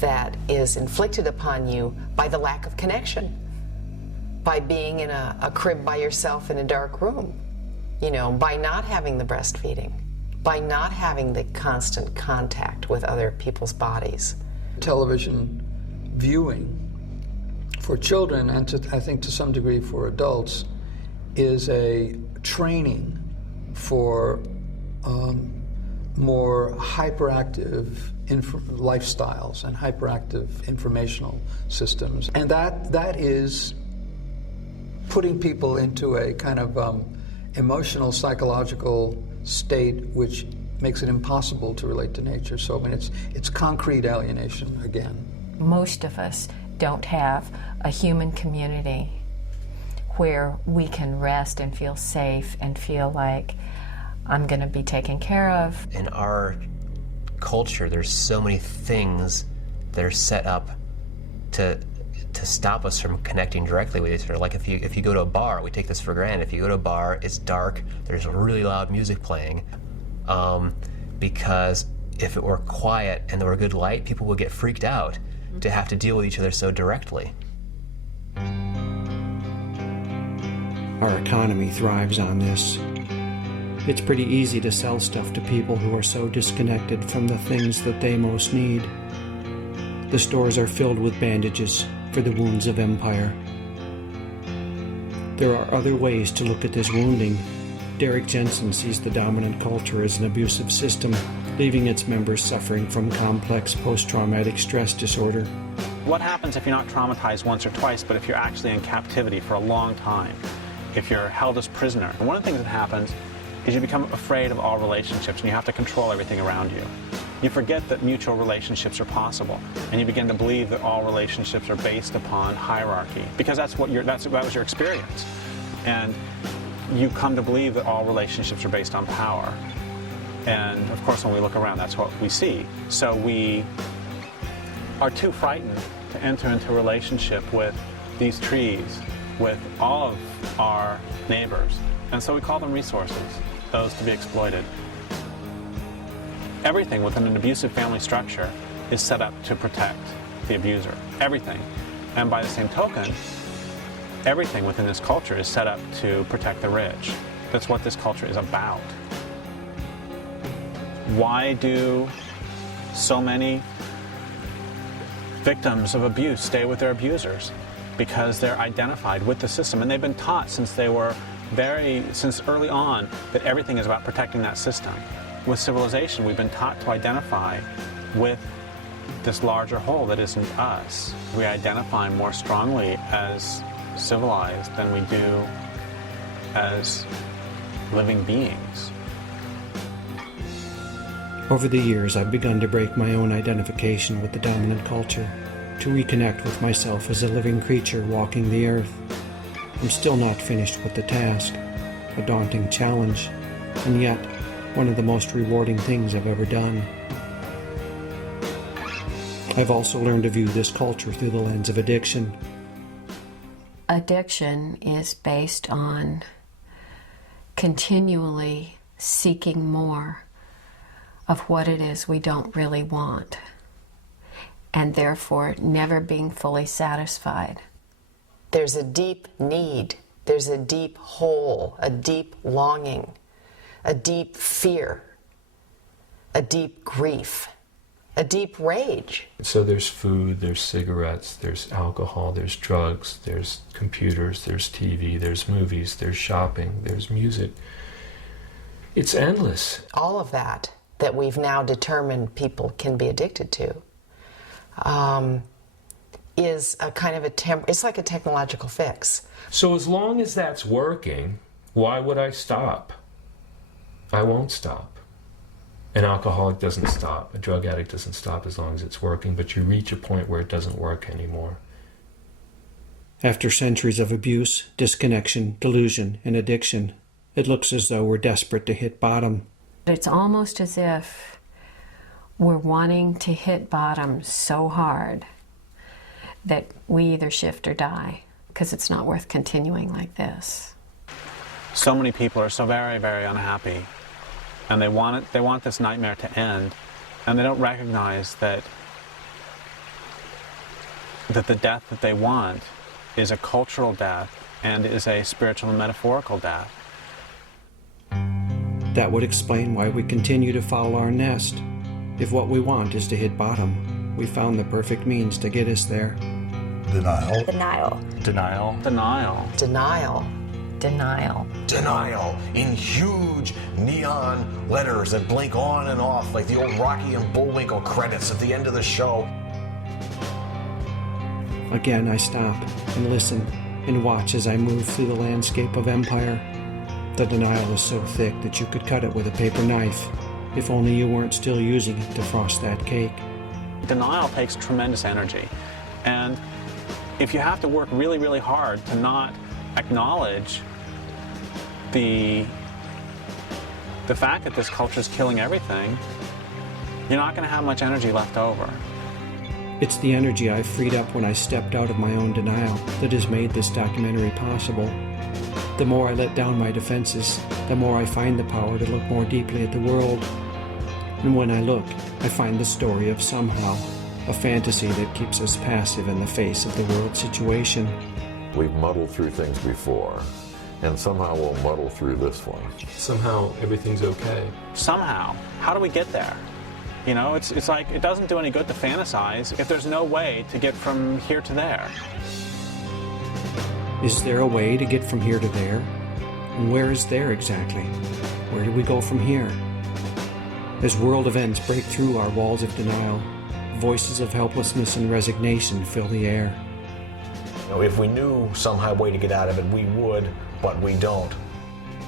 that is inflicted upon you by the lack of connection, by being in a crib by yourself in a dark room, by not having the breastfeeding, by not having the constant contact with other people's bodies. Television viewing for children, and I think to some degree for adults, is a training for more hyperactive lifestyles and hyperactive informational systems. And that is putting people into a kind of emotional, psychological state which makes it impossible to relate to nature. So, it's concrete alienation again. Most of us don't have a human community where we can rest and feel safe and feel like I'm going to be taken care of. In our culture, there's so many things that are set up to stop us from connecting directly with each other. Like if you go to a bar, we take this for granted. If you go to a bar, it's dark, there's really loud music playing, because if it were quiet and there were good light, people would get freaked out to have to deal with each other so directly. Our economy thrives on this. It's pretty easy to sell stuff to people who are so disconnected from the things that they most need. The stores are filled with bandages for the wounds of empire. There are other ways to look at this wounding. Derrick Jensen sees the dominant culture as an abusive system, leaving its members suffering from complex post-traumatic stress disorder. What happens if you're not traumatized once or twice, but if you're actually in captivity for a long time? If you're held as prisoner? One of the things that happens is you become afraid of all relationships and you have to control everything around you. You forget that mutual relationships are possible, and you begin to believe that all relationships are based upon hierarchy, because that was your experience. And you come to believe that all relationships are based on power. And of course, when we look around, that's what we see. So we are too frightened to enter into a relationship with these trees, with all of our neighbors. And so we call them resources, those to be exploited. Everything within an abusive family structure is set up to protect the abuser. Everything. And by the same token, everything within this culture is set up to protect the rich. That's what this culture is about. Why do so many victims of abuse stay with their abusers? Because they're identified with the system, and they've been taught since early on that everything is about protecting that system. With civilization, we've been taught to identify with this larger whole that isn't us. We identify more strongly as civilized than we do as living beings. Over the years, I've begun to break my own identification with the dominant culture, to reconnect with myself as a living creature walking the earth. I'm still not finished with the task, a daunting challenge, and yet one of the most rewarding things I've ever done. I've also learned to view this culture through the lens of addiction. Addiction is based on continually seeking more of what it is we don't really want, and therefore never being fully satisfied. There's a deep need, there's a deep hole, a deep longing, a deep fear, a deep grief, a deep rage. So there's food, there's cigarettes, there's alcohol, there's drugs, there's computers, there's TV, there's movies, there's shopping, there's music. It's endless. All of that we've now determined people can be addicted to is a kind of it's like a technological fix. So as long as that's working, why would I stop? I won't stop. An alcoholic doesn't stop. A drug addict doesn't stop as long as it's working, but you reach a point where it doesn't work anymore. After centuries of abuse, disconnection, delusion, and addiction, it looks as though we're desperate to hit bottom. It's almost as if we're wanting to hit bottom so hard that we either shift or die, because it's not worth continuing like this. So many people are so very, very unhappy, and they want this nightmare to end, and they don't recognize that the death that they want is a cultural death and is a spiritual and metaphorical death. That would explain why we continue to foul our nest. If what we want is to hit bottom, we found the perfect means to get us there. Denial. Denial. Denial. Denial. Denial. Denial. Denial in huge neon letters that blink on and off like the old Rocky and Bullwinkle credits at the end of the show. Again, I stop and listen and watch as I move through the landscape of empire. The denial is so thick that you could cut it with a paper knife, if only you weren't still using it to frost that cake. Denial takes tremendous energy, and if you have to work really, really hard to not acknowledge the fact that this culture is killing everything, you're not going to have much energy left over. It's the energy I freed up when I stepped out of my own denial that has made this documentary possible. The more I let down my defenses, the more I find the power to look more deeply at the world. And when I look, I find the story of somehow, a fantasy that keeps us passive in the face of the world situation. We've muddled through things before, and somehow we'll muddle through this one. Somehow everything's okay. Somehow. How do we get there? You know, it's like it doesn't do any good to fantasize if there's no way to get from here to there. Is there a way to get from here to there? And where is there exactly? Where do we go from here? As world events break through our walls of denial, voices of helplessness and resignation fill the air. You know, if we knew somehow way to get out of it, we would, but we don't.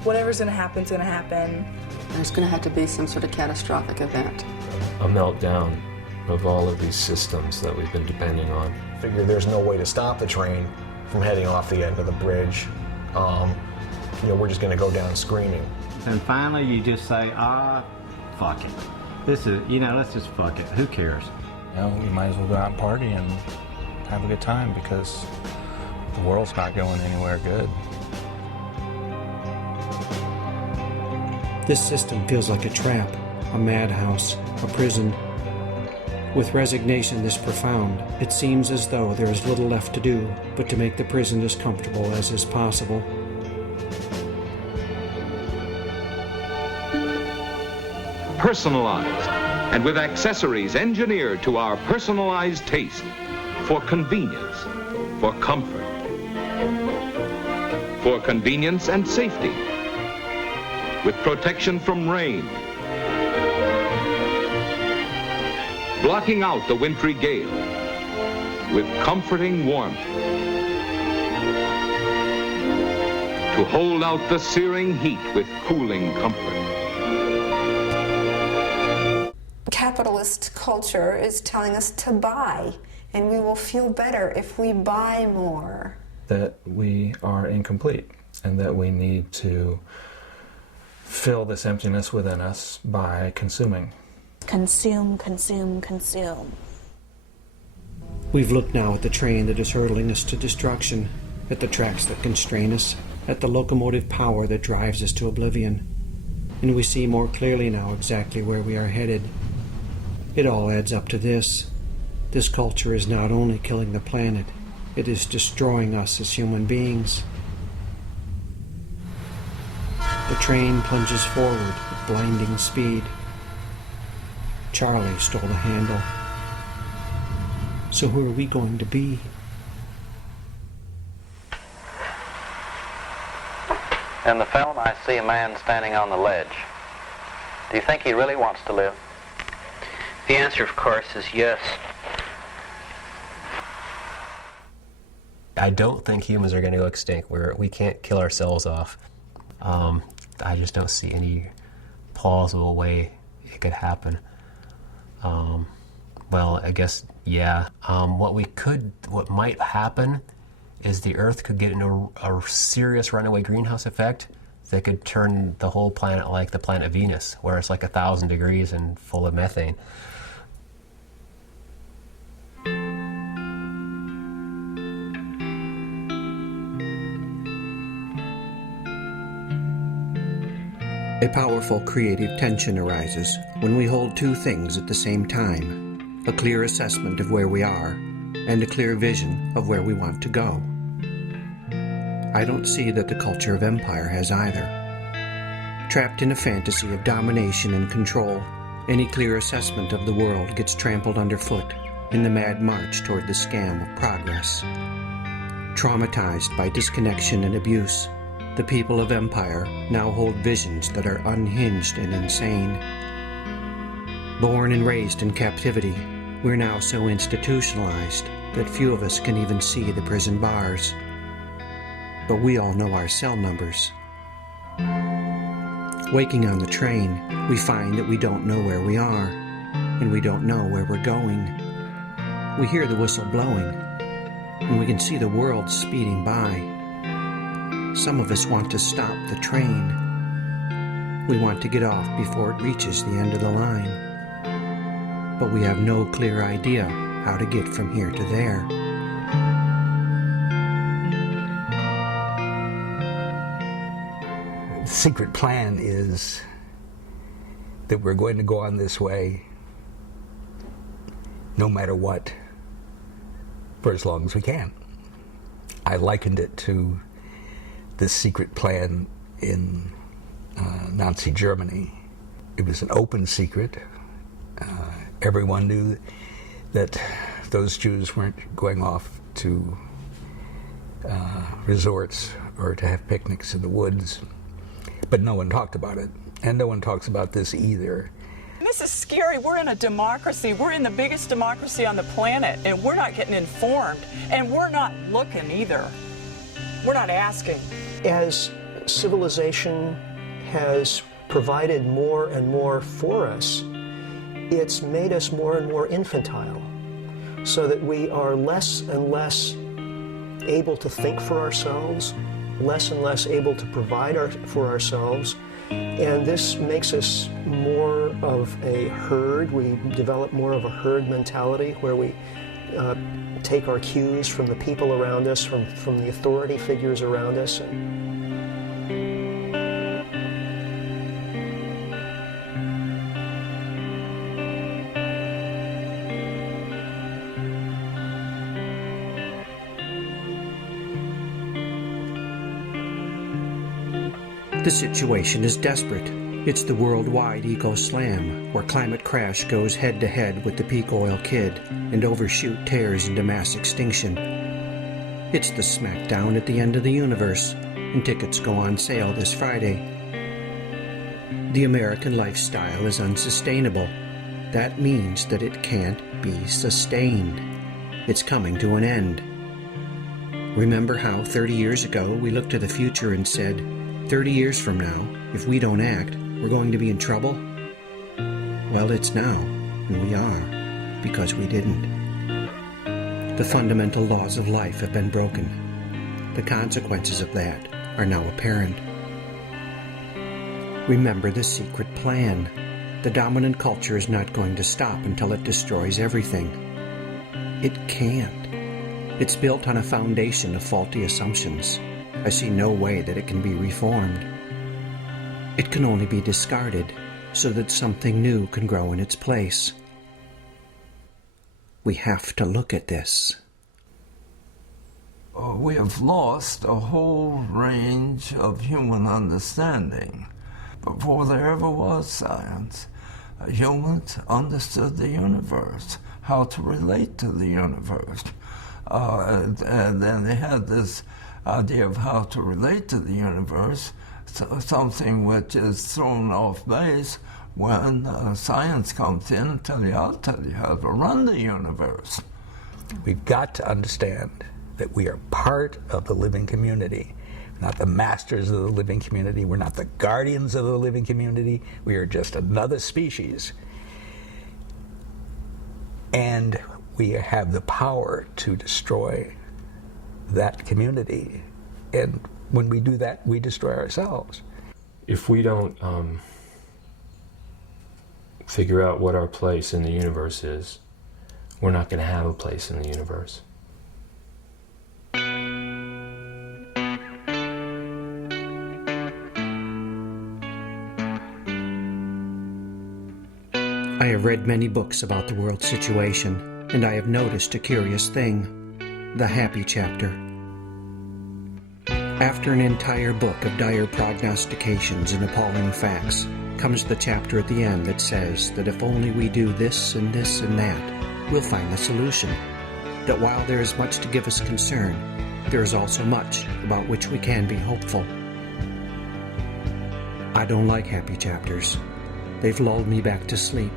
Whatever's going to happen is going to happen. There's going to have to be some sort of catastrophic event. A meltdown of all of these systems that we've been depending on. Figure there's no way to stop the train from heading off the end of the bridge. You know, we're just going to go down screaming. And finally, you just say, fuck it. This is, let's just fuck it. Who cares? You know, we might as well go out and party and have a good time because the world's not going anywhere good. This system feels like a trap, a madhouse, a prison. With resignation this profound, it seems as though there is little left to do but to make the prison as comfortable as is possible. Personalized, and with accessories engineered to our personalized taste, for convenience, for comfort, for convenience and safety, with protection from rain, blocking out the wintry gale, with comforting warmth, to hold out the searing heat with cooling comfort. Capitalist culture is telling us to buy, and we will feel better if we buy more. That we are incomplete, and that we need to fill this emptiness within us by consuming. Consume, consume, consume. We've looked now at the train that is hurtling us to destruction, at the tracks that constrain us, at the locomotive power that drives us to oblivion. And we see more clearly now exactly where we are headed. It all adds up to this. This culture is not only killing the planet, it is destroying us as human beings. The train plunges forward at blinding speed. Charlie stole the handle. So who are we going to be? In the film, I see a man standing on the ledge. Do you think he really wants to live? The answer, of course, is yes. I don't think humans are going to go extinct. We can't kill ourselves off. I just don't see any plausible way it could happen. Well, I guess, yeah. What might happen is the Earth could get into a serious runaway greenhouse effect that could turn the whole planet like the planet Venus, where it's like 1,000 degrees and full of methane. A powerful creative tension arises when we hold two things at the same time, a clear assessment of where we are and a clear vision of where we want to go. I don't see that the culture of empire has either. Trapped in a fantasy of domination and control, any clear assessment of the world gets trampled underfoot in the mad march toward the scam of progress. Traumatized by disconnection and abuse, the people of empire now hold visions that are unhinged and insane. Born and raised in captivity, we're now so institutionalized that few of us can even see the prison bars. But we all know our cell numbers. Waking on the train, we find that we don't know where we are, and we don't know where we're going. We hear the whistle blowing, and we can see the world speeding by. Some of us want to stop the train. We want to get off before it reaches the end of the line. But we have no clear idea how to get from here to there. The secret plan is that we're going to go on this way no matter what for as long as we can. I likened it to this secret plan in Nazi Germany. It was an open secret. Everyone knew that those Jews weren't going off to resorts or to have picnics in the woods, but no one talked about it, and no one talks about this either. This is scary. We're in a democracy. We're in the biggest democracy on the planet, and we're not getting informed, and we're not looking either. We're not asking. As civilization has provided more and more for us, it's made us more and more infantile, so that we are less and less able to think for ourselves, less and less able to provide for ourselves, and this makes us more of a herd. We develop more of a herd mentality where we take our cues from the people around us, from the authority figures around us. The situation is desperate. It's the worldwide eco-slam, where climate crash goes head-to-head with the peak oil kid and overshoot tears into mass extinction. It's the smackdown at the end of the universe, and tickets go on sale this Friday. The American lifestyle is unsustainable. That means that it can't be sustained. It's coming to an end. Remember how 30 years ago we looked to the future and said, 30 years from now, if we don't act, we're going to be in trouble? Well, it's now, and we are, because we didn't. The fundamental laws of life have been broken. The consequences of that are now apparent. Remember the secret plan. The dominant culture is not going to stop until it destroys everything. It can't. It's built on a foundation of faulty assumptions. I see no way that it can be reformed. It can only be discarded so that something new can grow in its place. We have to look at this. We have lost a whole range of human understanding. Before there ever was science, humans understood the universe, how to relate to the universe. And then they had this idea of how to relate to the universe, something which is thrown off base when science comes in and I'll tell you how to run the universe. We've got to understand that we are part of the living community. We're not the masters of the living community. We're not the guardians of the living community. We are just another species. And we have the power to destroy that community, and when we do that, we destroy ourselves. If we don't figure out what our place in the universe is, we're not going to have a place in the universe. I have read many books about the world situation, and I have noticed a curious thing. The happy chapter. After an entire book of dire prognostications and appalling facts, comes the chapter at the end that says that if only we do this and this and that, we'll find the solution. That while there is much to give us concern, there is also much about which we can be hopeful. I don't like happy chapters. They've lulled me back to sleep.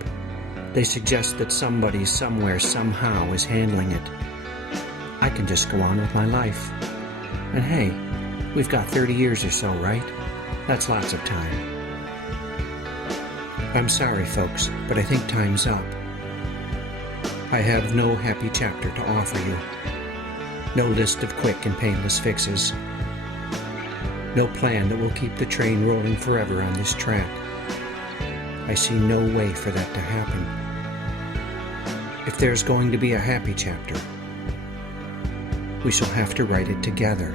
They suggest that somebody, somewhere, somehow is handling it. I can just go on with my life. And hey, we've got 30 years or so, right? That's lots of time. I'm sorry, folks, but I think time's up. I have no happy chapter to offer you. No list of quick and painless fixes. No plan that will keep the train rolling forever on this track. I see no way for that to happen. If there's going to be a happy chapter, we shall have to write it together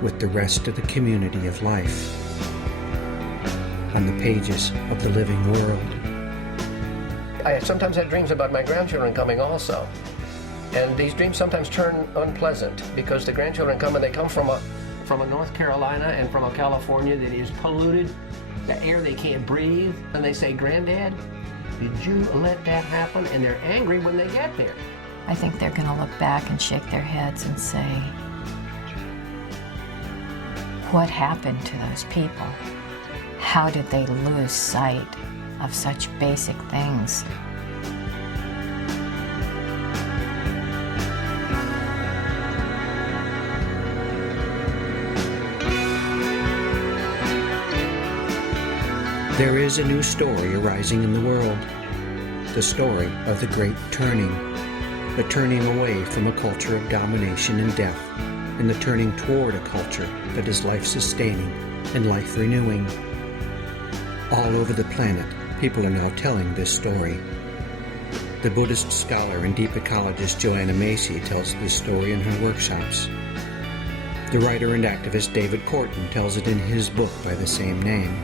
with the rest of the community of life. on the pages of the living world. I sometimes had dreams about my grandchildren coming also. And these dreams sometimes turn unpleasant because the grandchildren come and they come from a North Carolina and from a California that is polluted, the air they can't breathe. And they say, "Granddad, did you let that happen?" And they're angry when they get there. I think they're going to look back and shake their heads and say, what happened to those people? How did they lose sight of such basic things? There is a new story arising in the world, the story of the Great Turning, the turning away from a culture of domination and death, and the turning toward a culture that is life-sustaining and life-renewing. All over the planet, people are now telling this story. The Buddhist scholar and deep ecologist Joanna Macy tells this story in her workshops. The writer and activist David Korten tells it in his book by the same name.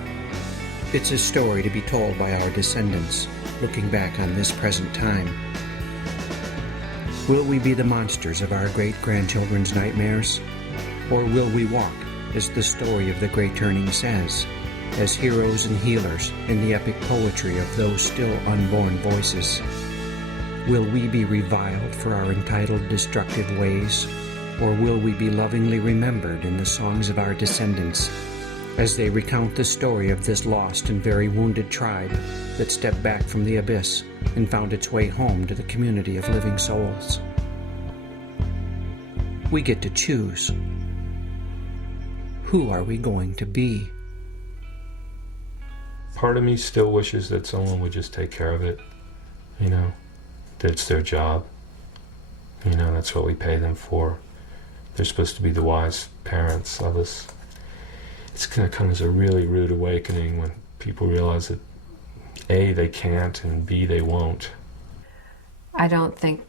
It's a story to be told by our descendants, looking back on this present time. Will we be the monsters of our great-grandchildren's nightmares? Or will we walk, as the story of the Great Turning says, as heroes and healers in the epic poetry of those still unborn voices? Will we be reviled for our entitled destructive ways? Or will we be lovingly remembered in the songs of our descendants, as they recount the story of this lost and very wounded tribe that stepped back from the abyss and found its way home to the community of living souls? We get to choose. Who are we going to be? Part of me still wishes that someone would just take care of it, you know, that it's their job. You know, that's what we pay them for. They're supposed to be the wise parents of us. It's going to come as a really rude awakening when people realize that A, they can't, and B, they won't. I don't think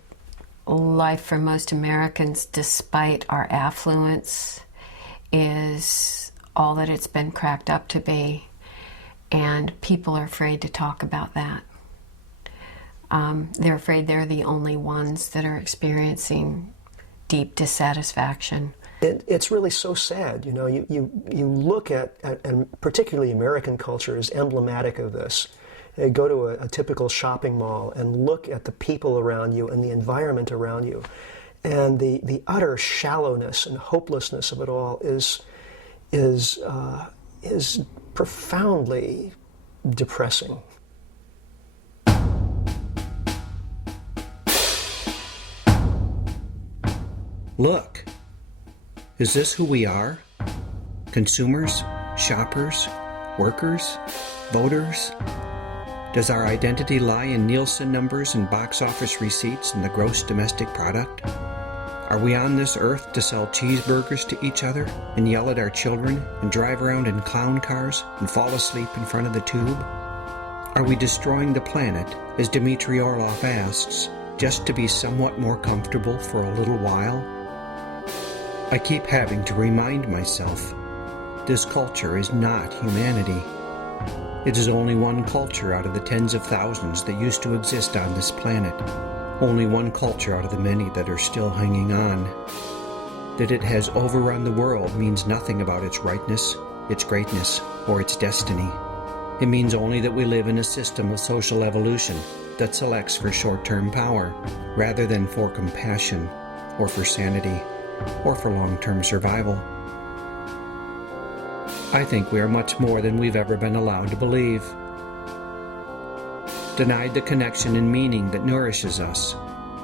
life for most Americans, despite our affluence, is all that it's been cracked up to be. And people are afraid to talk about that. They're afraid they're the only ones that are experiencing deep dissatisfaction. It's really so sad. You know, you look at, and particularly American culture is emblematic of this. You go to a typical shopping mall and look at the people around you and the environment around you, and the utter shallowness and hopelessness of it all is profoundly depressing. Look, is this who we are? Consumers, shoppers, workers, voters? Does our identity lie in Nielsen numbers and box office receipts and the gross domestic product? Are we on this earth to sell cheeseburgers to each other and yell at our children and drive around in clown cars and fall asleep in front of the tube? Are we destroying the planet, as Dmitry Orlov asks, just to be somewhat more comfortable for a little while? I keep having to remind myself, this culture is not humanity. It is only one culture out of the tens of thousands that used to exist on this planet. Only one culture out of the many that are still hanging on. That it has overrun the world means nothing about its rightness, its greatness, or its destiny. It means only that we live in a system of social evolution that selects for short-term power, rather than for compassion, or for sanity, or for long-term survival. I think we are much more than we've ever been allowed to believe. Denied the connection and meaning that nourishes us,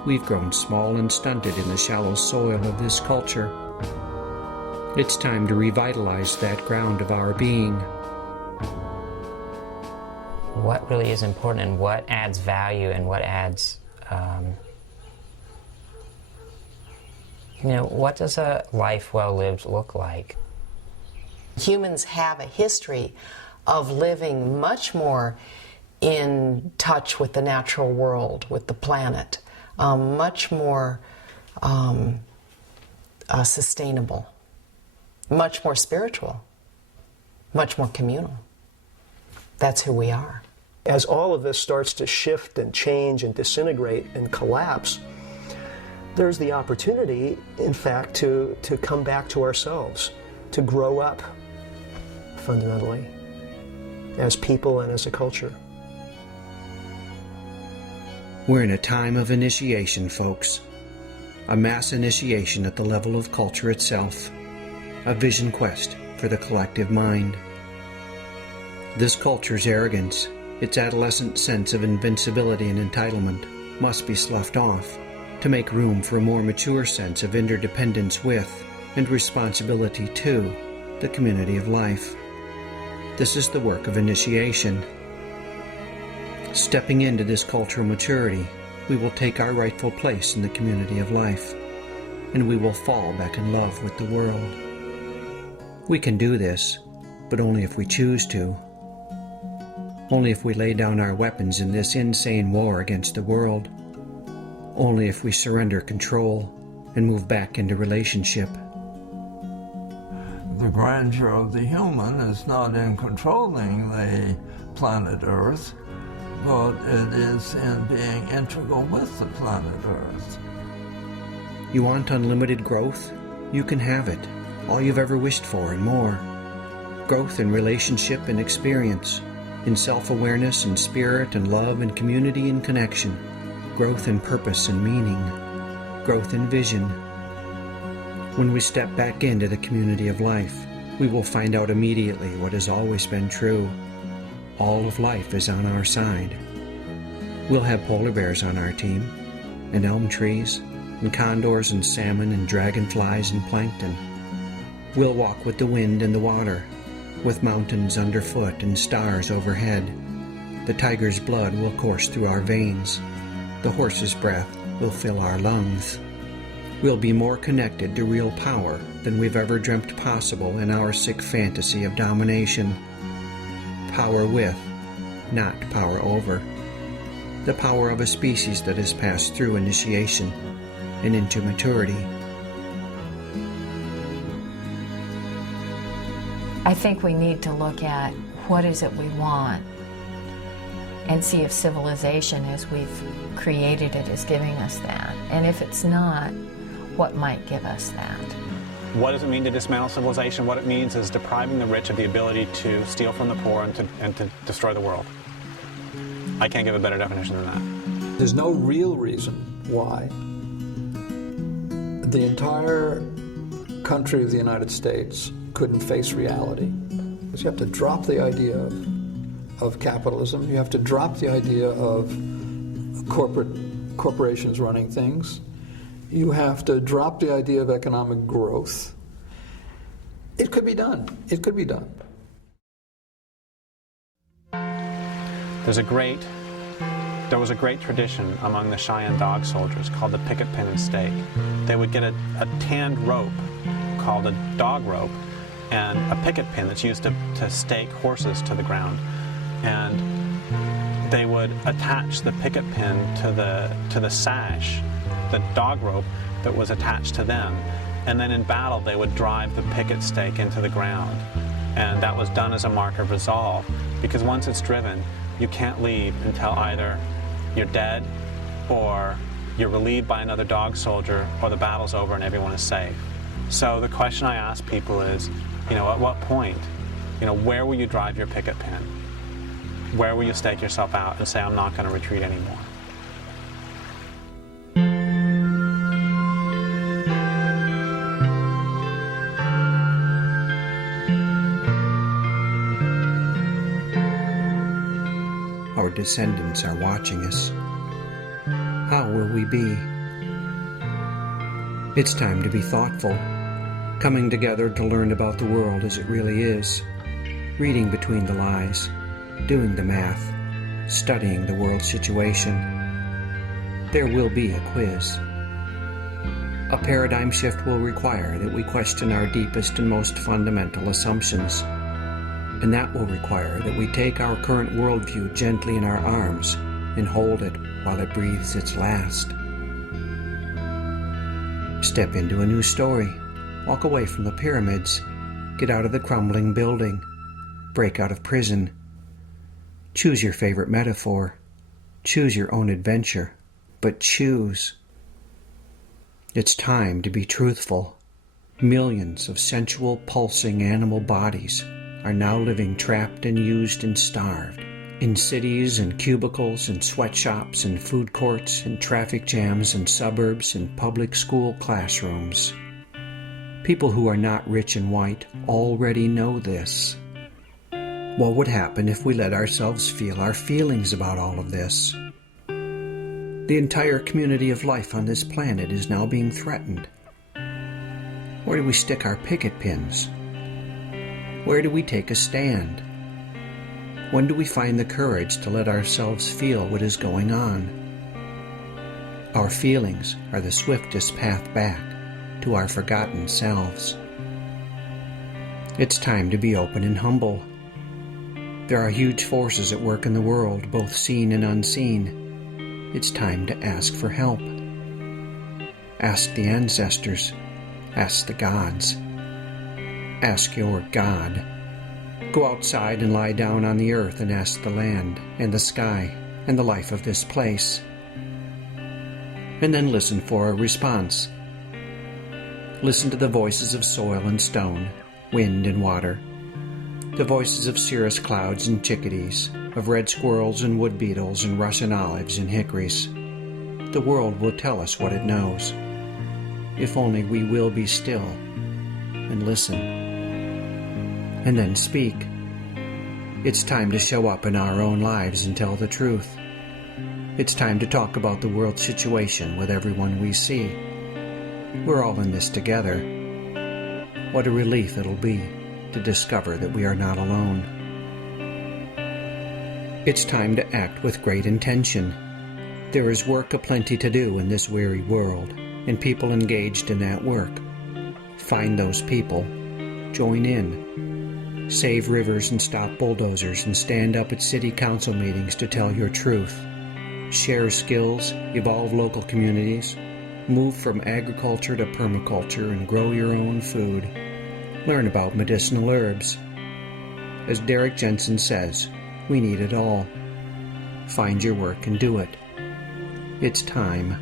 we've grown small and stunted in the shallow soil of this culture. It's time to revitalize that ground of our being. What really is important and what adds value and what adds, what does a life well lived look like? Humans have a history of living much more in touch with the natural world, with the planet, much more sustainable, much more spiritual, much more communal. That's who we are. As all of this starts to shift and change and disintegrate and collapse, there's the opportunity, in fact, to come back to ourselves, to grow up fundamentally as people and as a culture. We're in a time of initiation, folks. A mass initiation at the level of culture itself. A vision quest for the collective mind. This culture's arrogance, its adolescent sense of invincibility and entitlement, must be sloughed off to make room for a more mature sense of interdependence with, and responsibility to, the community of life. This is the work of initiation. Stepping into this cultural maturity, we will take our rightful place in the community of life, and we will fall back in love with the world. We can do this, but only if we choose to. Only if we lay down our weapons in this insane war against the world. Only if we surrender control and move back into relationship. The grandeur of the human is not in controlling the planet Earth, but it is in being integral with the planet Earth. You want unlimited growth? You can have it. All you've ever wished for and more. Growth in relationship and experience, in self-awareness and spirit and love and community and connection. Growth in purpose and meaning. Growth in vision. When we step back into the community of life, we will find out immediately what has always been true. All of life is on our side. We'll have polar bears on our team, and elm trees, and condors and salmon and dragonflies and plankton. We'll walk with the wind and the water, with mountains underfoot and stars overhead. The tiger's blood will course through our veins. The horse's breath will fill our lungs. We'll be more connected to real power than we've ever dreamt possible in our sick fantasy of domination. Power with, not power over. The power of a species that has passed through initiation and into maturity. I think we need to look at what is it we want and see if civilization as we've created it is giving us that. And if it's not, what might give us that? What does it mean to dismantle civilization? What it means is depriving the rich of the ability to steal from the poor and to destroy the world. I can't give a better definition than that. There's no real reason why the entire country of the United States couldn't face reality. Because you have to drop the idea of capitalism. You have to drop the idea of corporations running things. You have to drop the idea of economic growth. It could be done. It could be done. There was a great tradition among the Cheyenne dog soldiers called the picket pin and stake. They would get a tanned rope called a dog rope and a picket pin that's used to stake horses to the ground. And they would attach the picket pin to the sash, the dog rope that was attached to them. And then in battle, they would drive the picket stake into the ground. And that was done as a mark of resolve, because once it's driven, you can't leave until either you're dead or you're relieved by another dog soldier or the battle's over and everyone is safe. So the question I ask people is, at what point, where will you drive your picket pin? Where will you stake yourself out and say, I'm not going to retreat anymore? Our descendants are watching us. How will we be? It's time to be thoughtful, coming together to learn about the world as it really is, reading between the lies, doing the math, studying the world situation. There will be a quiz. A paradigm shift will require that we question our deepest and most fundamental assumptions. And that will require that we take our current worldview gently in our arms and hold it while it breathes its last. Step into a new story. Walk away from the pyramids. Get out of the crumbling building. Break out of prison. Choose your favorite metaphor. Choose your own adventure. But choose. It's time to be truthful. Millions of sensual, pulsing animal bodies are now living trapped and used and starved in cities and cubicles and sweatshops and food courts and traffic jams and suburbs and public school classrooms. People who are not rich and white already know this. What would happen if we let ourselves feel our feelings about all of this? The entire community of life on this planet is now being threatened. Where do we stick our picket pins? Where do we take a stand? When do we find the courage to let ourselves feel what is going on? Our feelings are the swiftest path back to our forgotten selves. It's time to be open and humble. There are huge forces at work in the world, both seen and unseen. It's time to ask for help. Ask the ancestors. Ask the gods. Ask your God. Go outside and lie down on the earth and ask the land and the sky and the life of this place. And then listen for a response. Listen to the voices of soil and stone, wind and water, the voices of cirrus clouds and chickadees, of red squirrels and wood beetles and Russian olives and hickories. The world will tell us what it knows, if only we will be still and listen. And then speak. It's time to show up in our own lives and tell the truth. It's time to talk about the world situation with everyone we see. We're all in this together. What a relief it'll be to discover that we are not alone. It's time to act with great intention. There is work aplenty to do in this weary world, and people engaged in that work. Find those people. Join in. Save rivers and stop bulldozers and stand up at city council meetings to tell your truth. Share skills, evolve local communities, move from agriculture to permaculture and grow your own food. Learn about medicinal herbs. As Derek Jensen says, we need it all. Find your work and do it. It's time.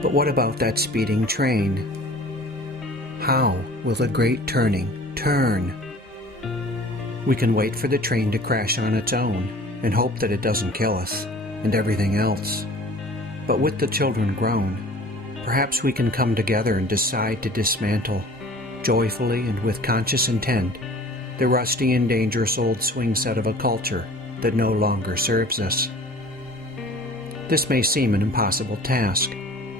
But what about that speeding train? How will the great turning turn? We can wait for the train to crash on its own and hope that it doesn't kill us and everything else. But with the children grown, perhaps we can come together and decide to dismantle, joyfully and with conscious intent, the rusty and dangerous old swing set of a culture that no longer serves us. This may seem an impossible task,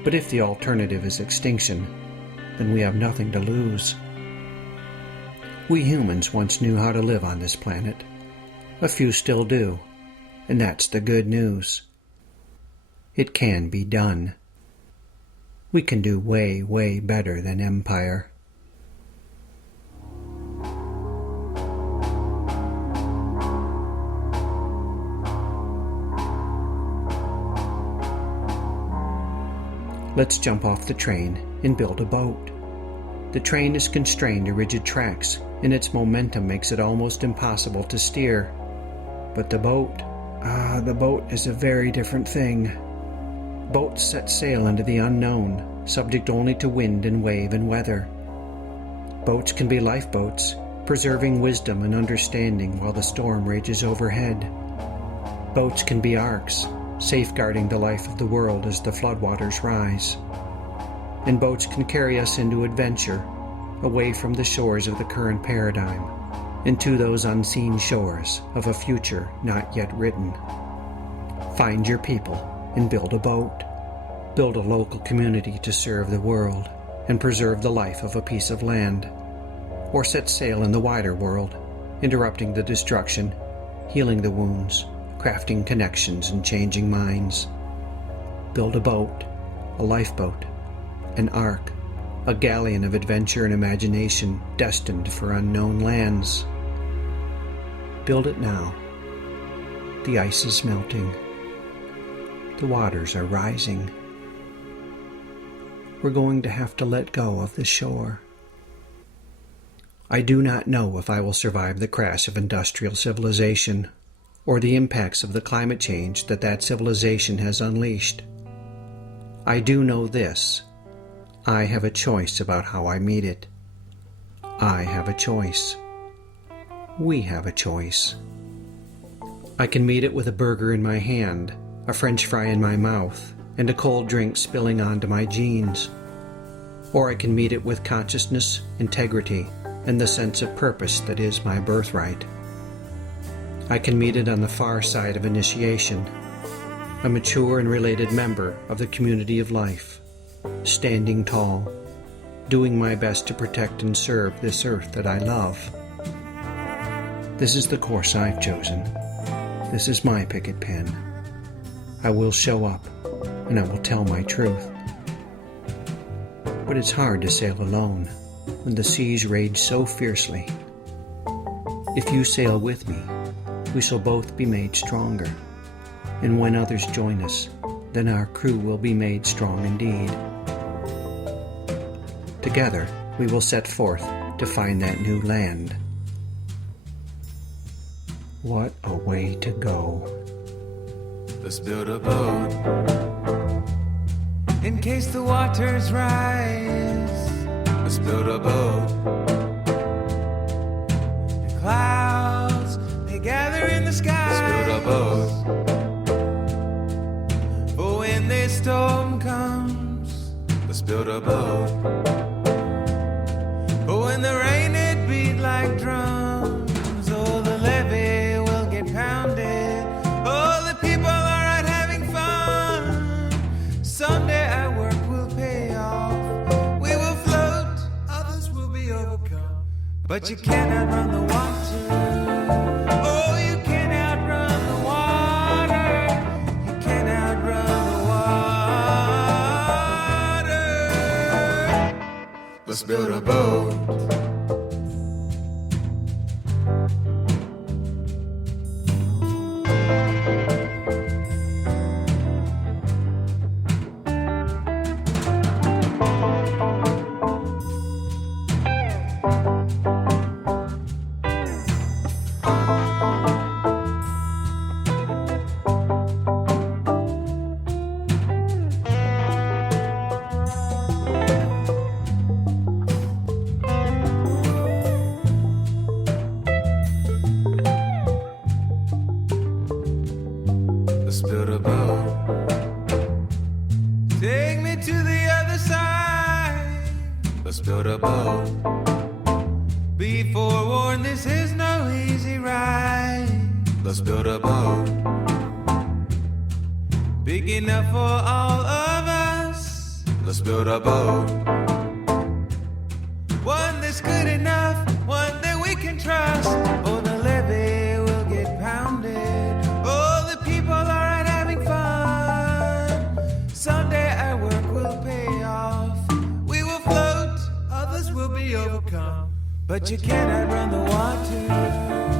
but if the alternative is extinction, then we have nothing to lose. We humans once knew how to live on this planet. A few still do, and that's the good news. It can be done. We can do way, way better than empire. Let's jump off the train and build a boat. The train is constrained to rigid tracks, and its momentum makes it almost impossible to steer. But the boat is a very different thing. Boats set sail into the unknown, subject only to wind and wave and weather. Boats can be lifeboats, preserving wisdom and understanding while the storm rages overhead. Boats can be arks, safeguarding the life of the world as the floodwaters rise. And boats can carry us into adventure, away from the shores of the current paradigm, into those unseen shores of a future not yet written. Find your people and build a boat. Build a local community to serve the world and preserve the life of a piece of land. Or set sail in the wider world, interrupting the destruction, healing the wounds, crafting connections and changing minds. Build a boat, a lifeboat, an ark, a galleon of adventure and imagination destined for unknown lands. Build it now. The ice is melting. The waters are rising. We're going to have to let go of the shore. I do not know if I will survive the crash of industrial civilization or the impacts of the climate change that civilization has unleashed. I do know this. I have a choice about how I meet it. I have a choice. We have a choice. I can meet it with a burger in my hand, a French fry in my mouth, and a cold drink spilling onto my jeans. Or I can meet it with consciousness, integrity, and the sense of purpose that is my birthright. I can meet it on the far side of initiation, a mature and related member of the community of life, standing tall, doing my best to protect and serve this earth that I love. This is the course I've chosen. This is my picket pen. I will show up, and I will tell my truth. But it's hard to sail alone when the seas rage so fiercely. If you sail with me, we shall both be made stronger. And when others join us, then our crew will be made strong indeed. Together, we will set forth to find that new land. What a way to go. Let's build a boat in case the waters rise. Let's build a boat. The clouds, they gather in the sky. Let's build a boat. For when this storm comes, let's build a boat. For when the rain it beat like drums, oh, the levee will get pounded. Oh, the people are out having fun. Someday our work will pay off. We will float, others will be overcome. But you cannot run the water. Oh, you cannot run the water. You cannot run the water. Let's build a boat. Let's build a boat. Take me to the other side. Let's build a boat. Be forewarned, this is no easy ride. Let's build a boat. Big enough for all of us. Let's build a boat. One that's good enough, one that we can trust. Oh, the levee will get pounded. Oh, the people are out having fun. Someday our work will pay off. We will float, others will be overcome. But you cannot run the water.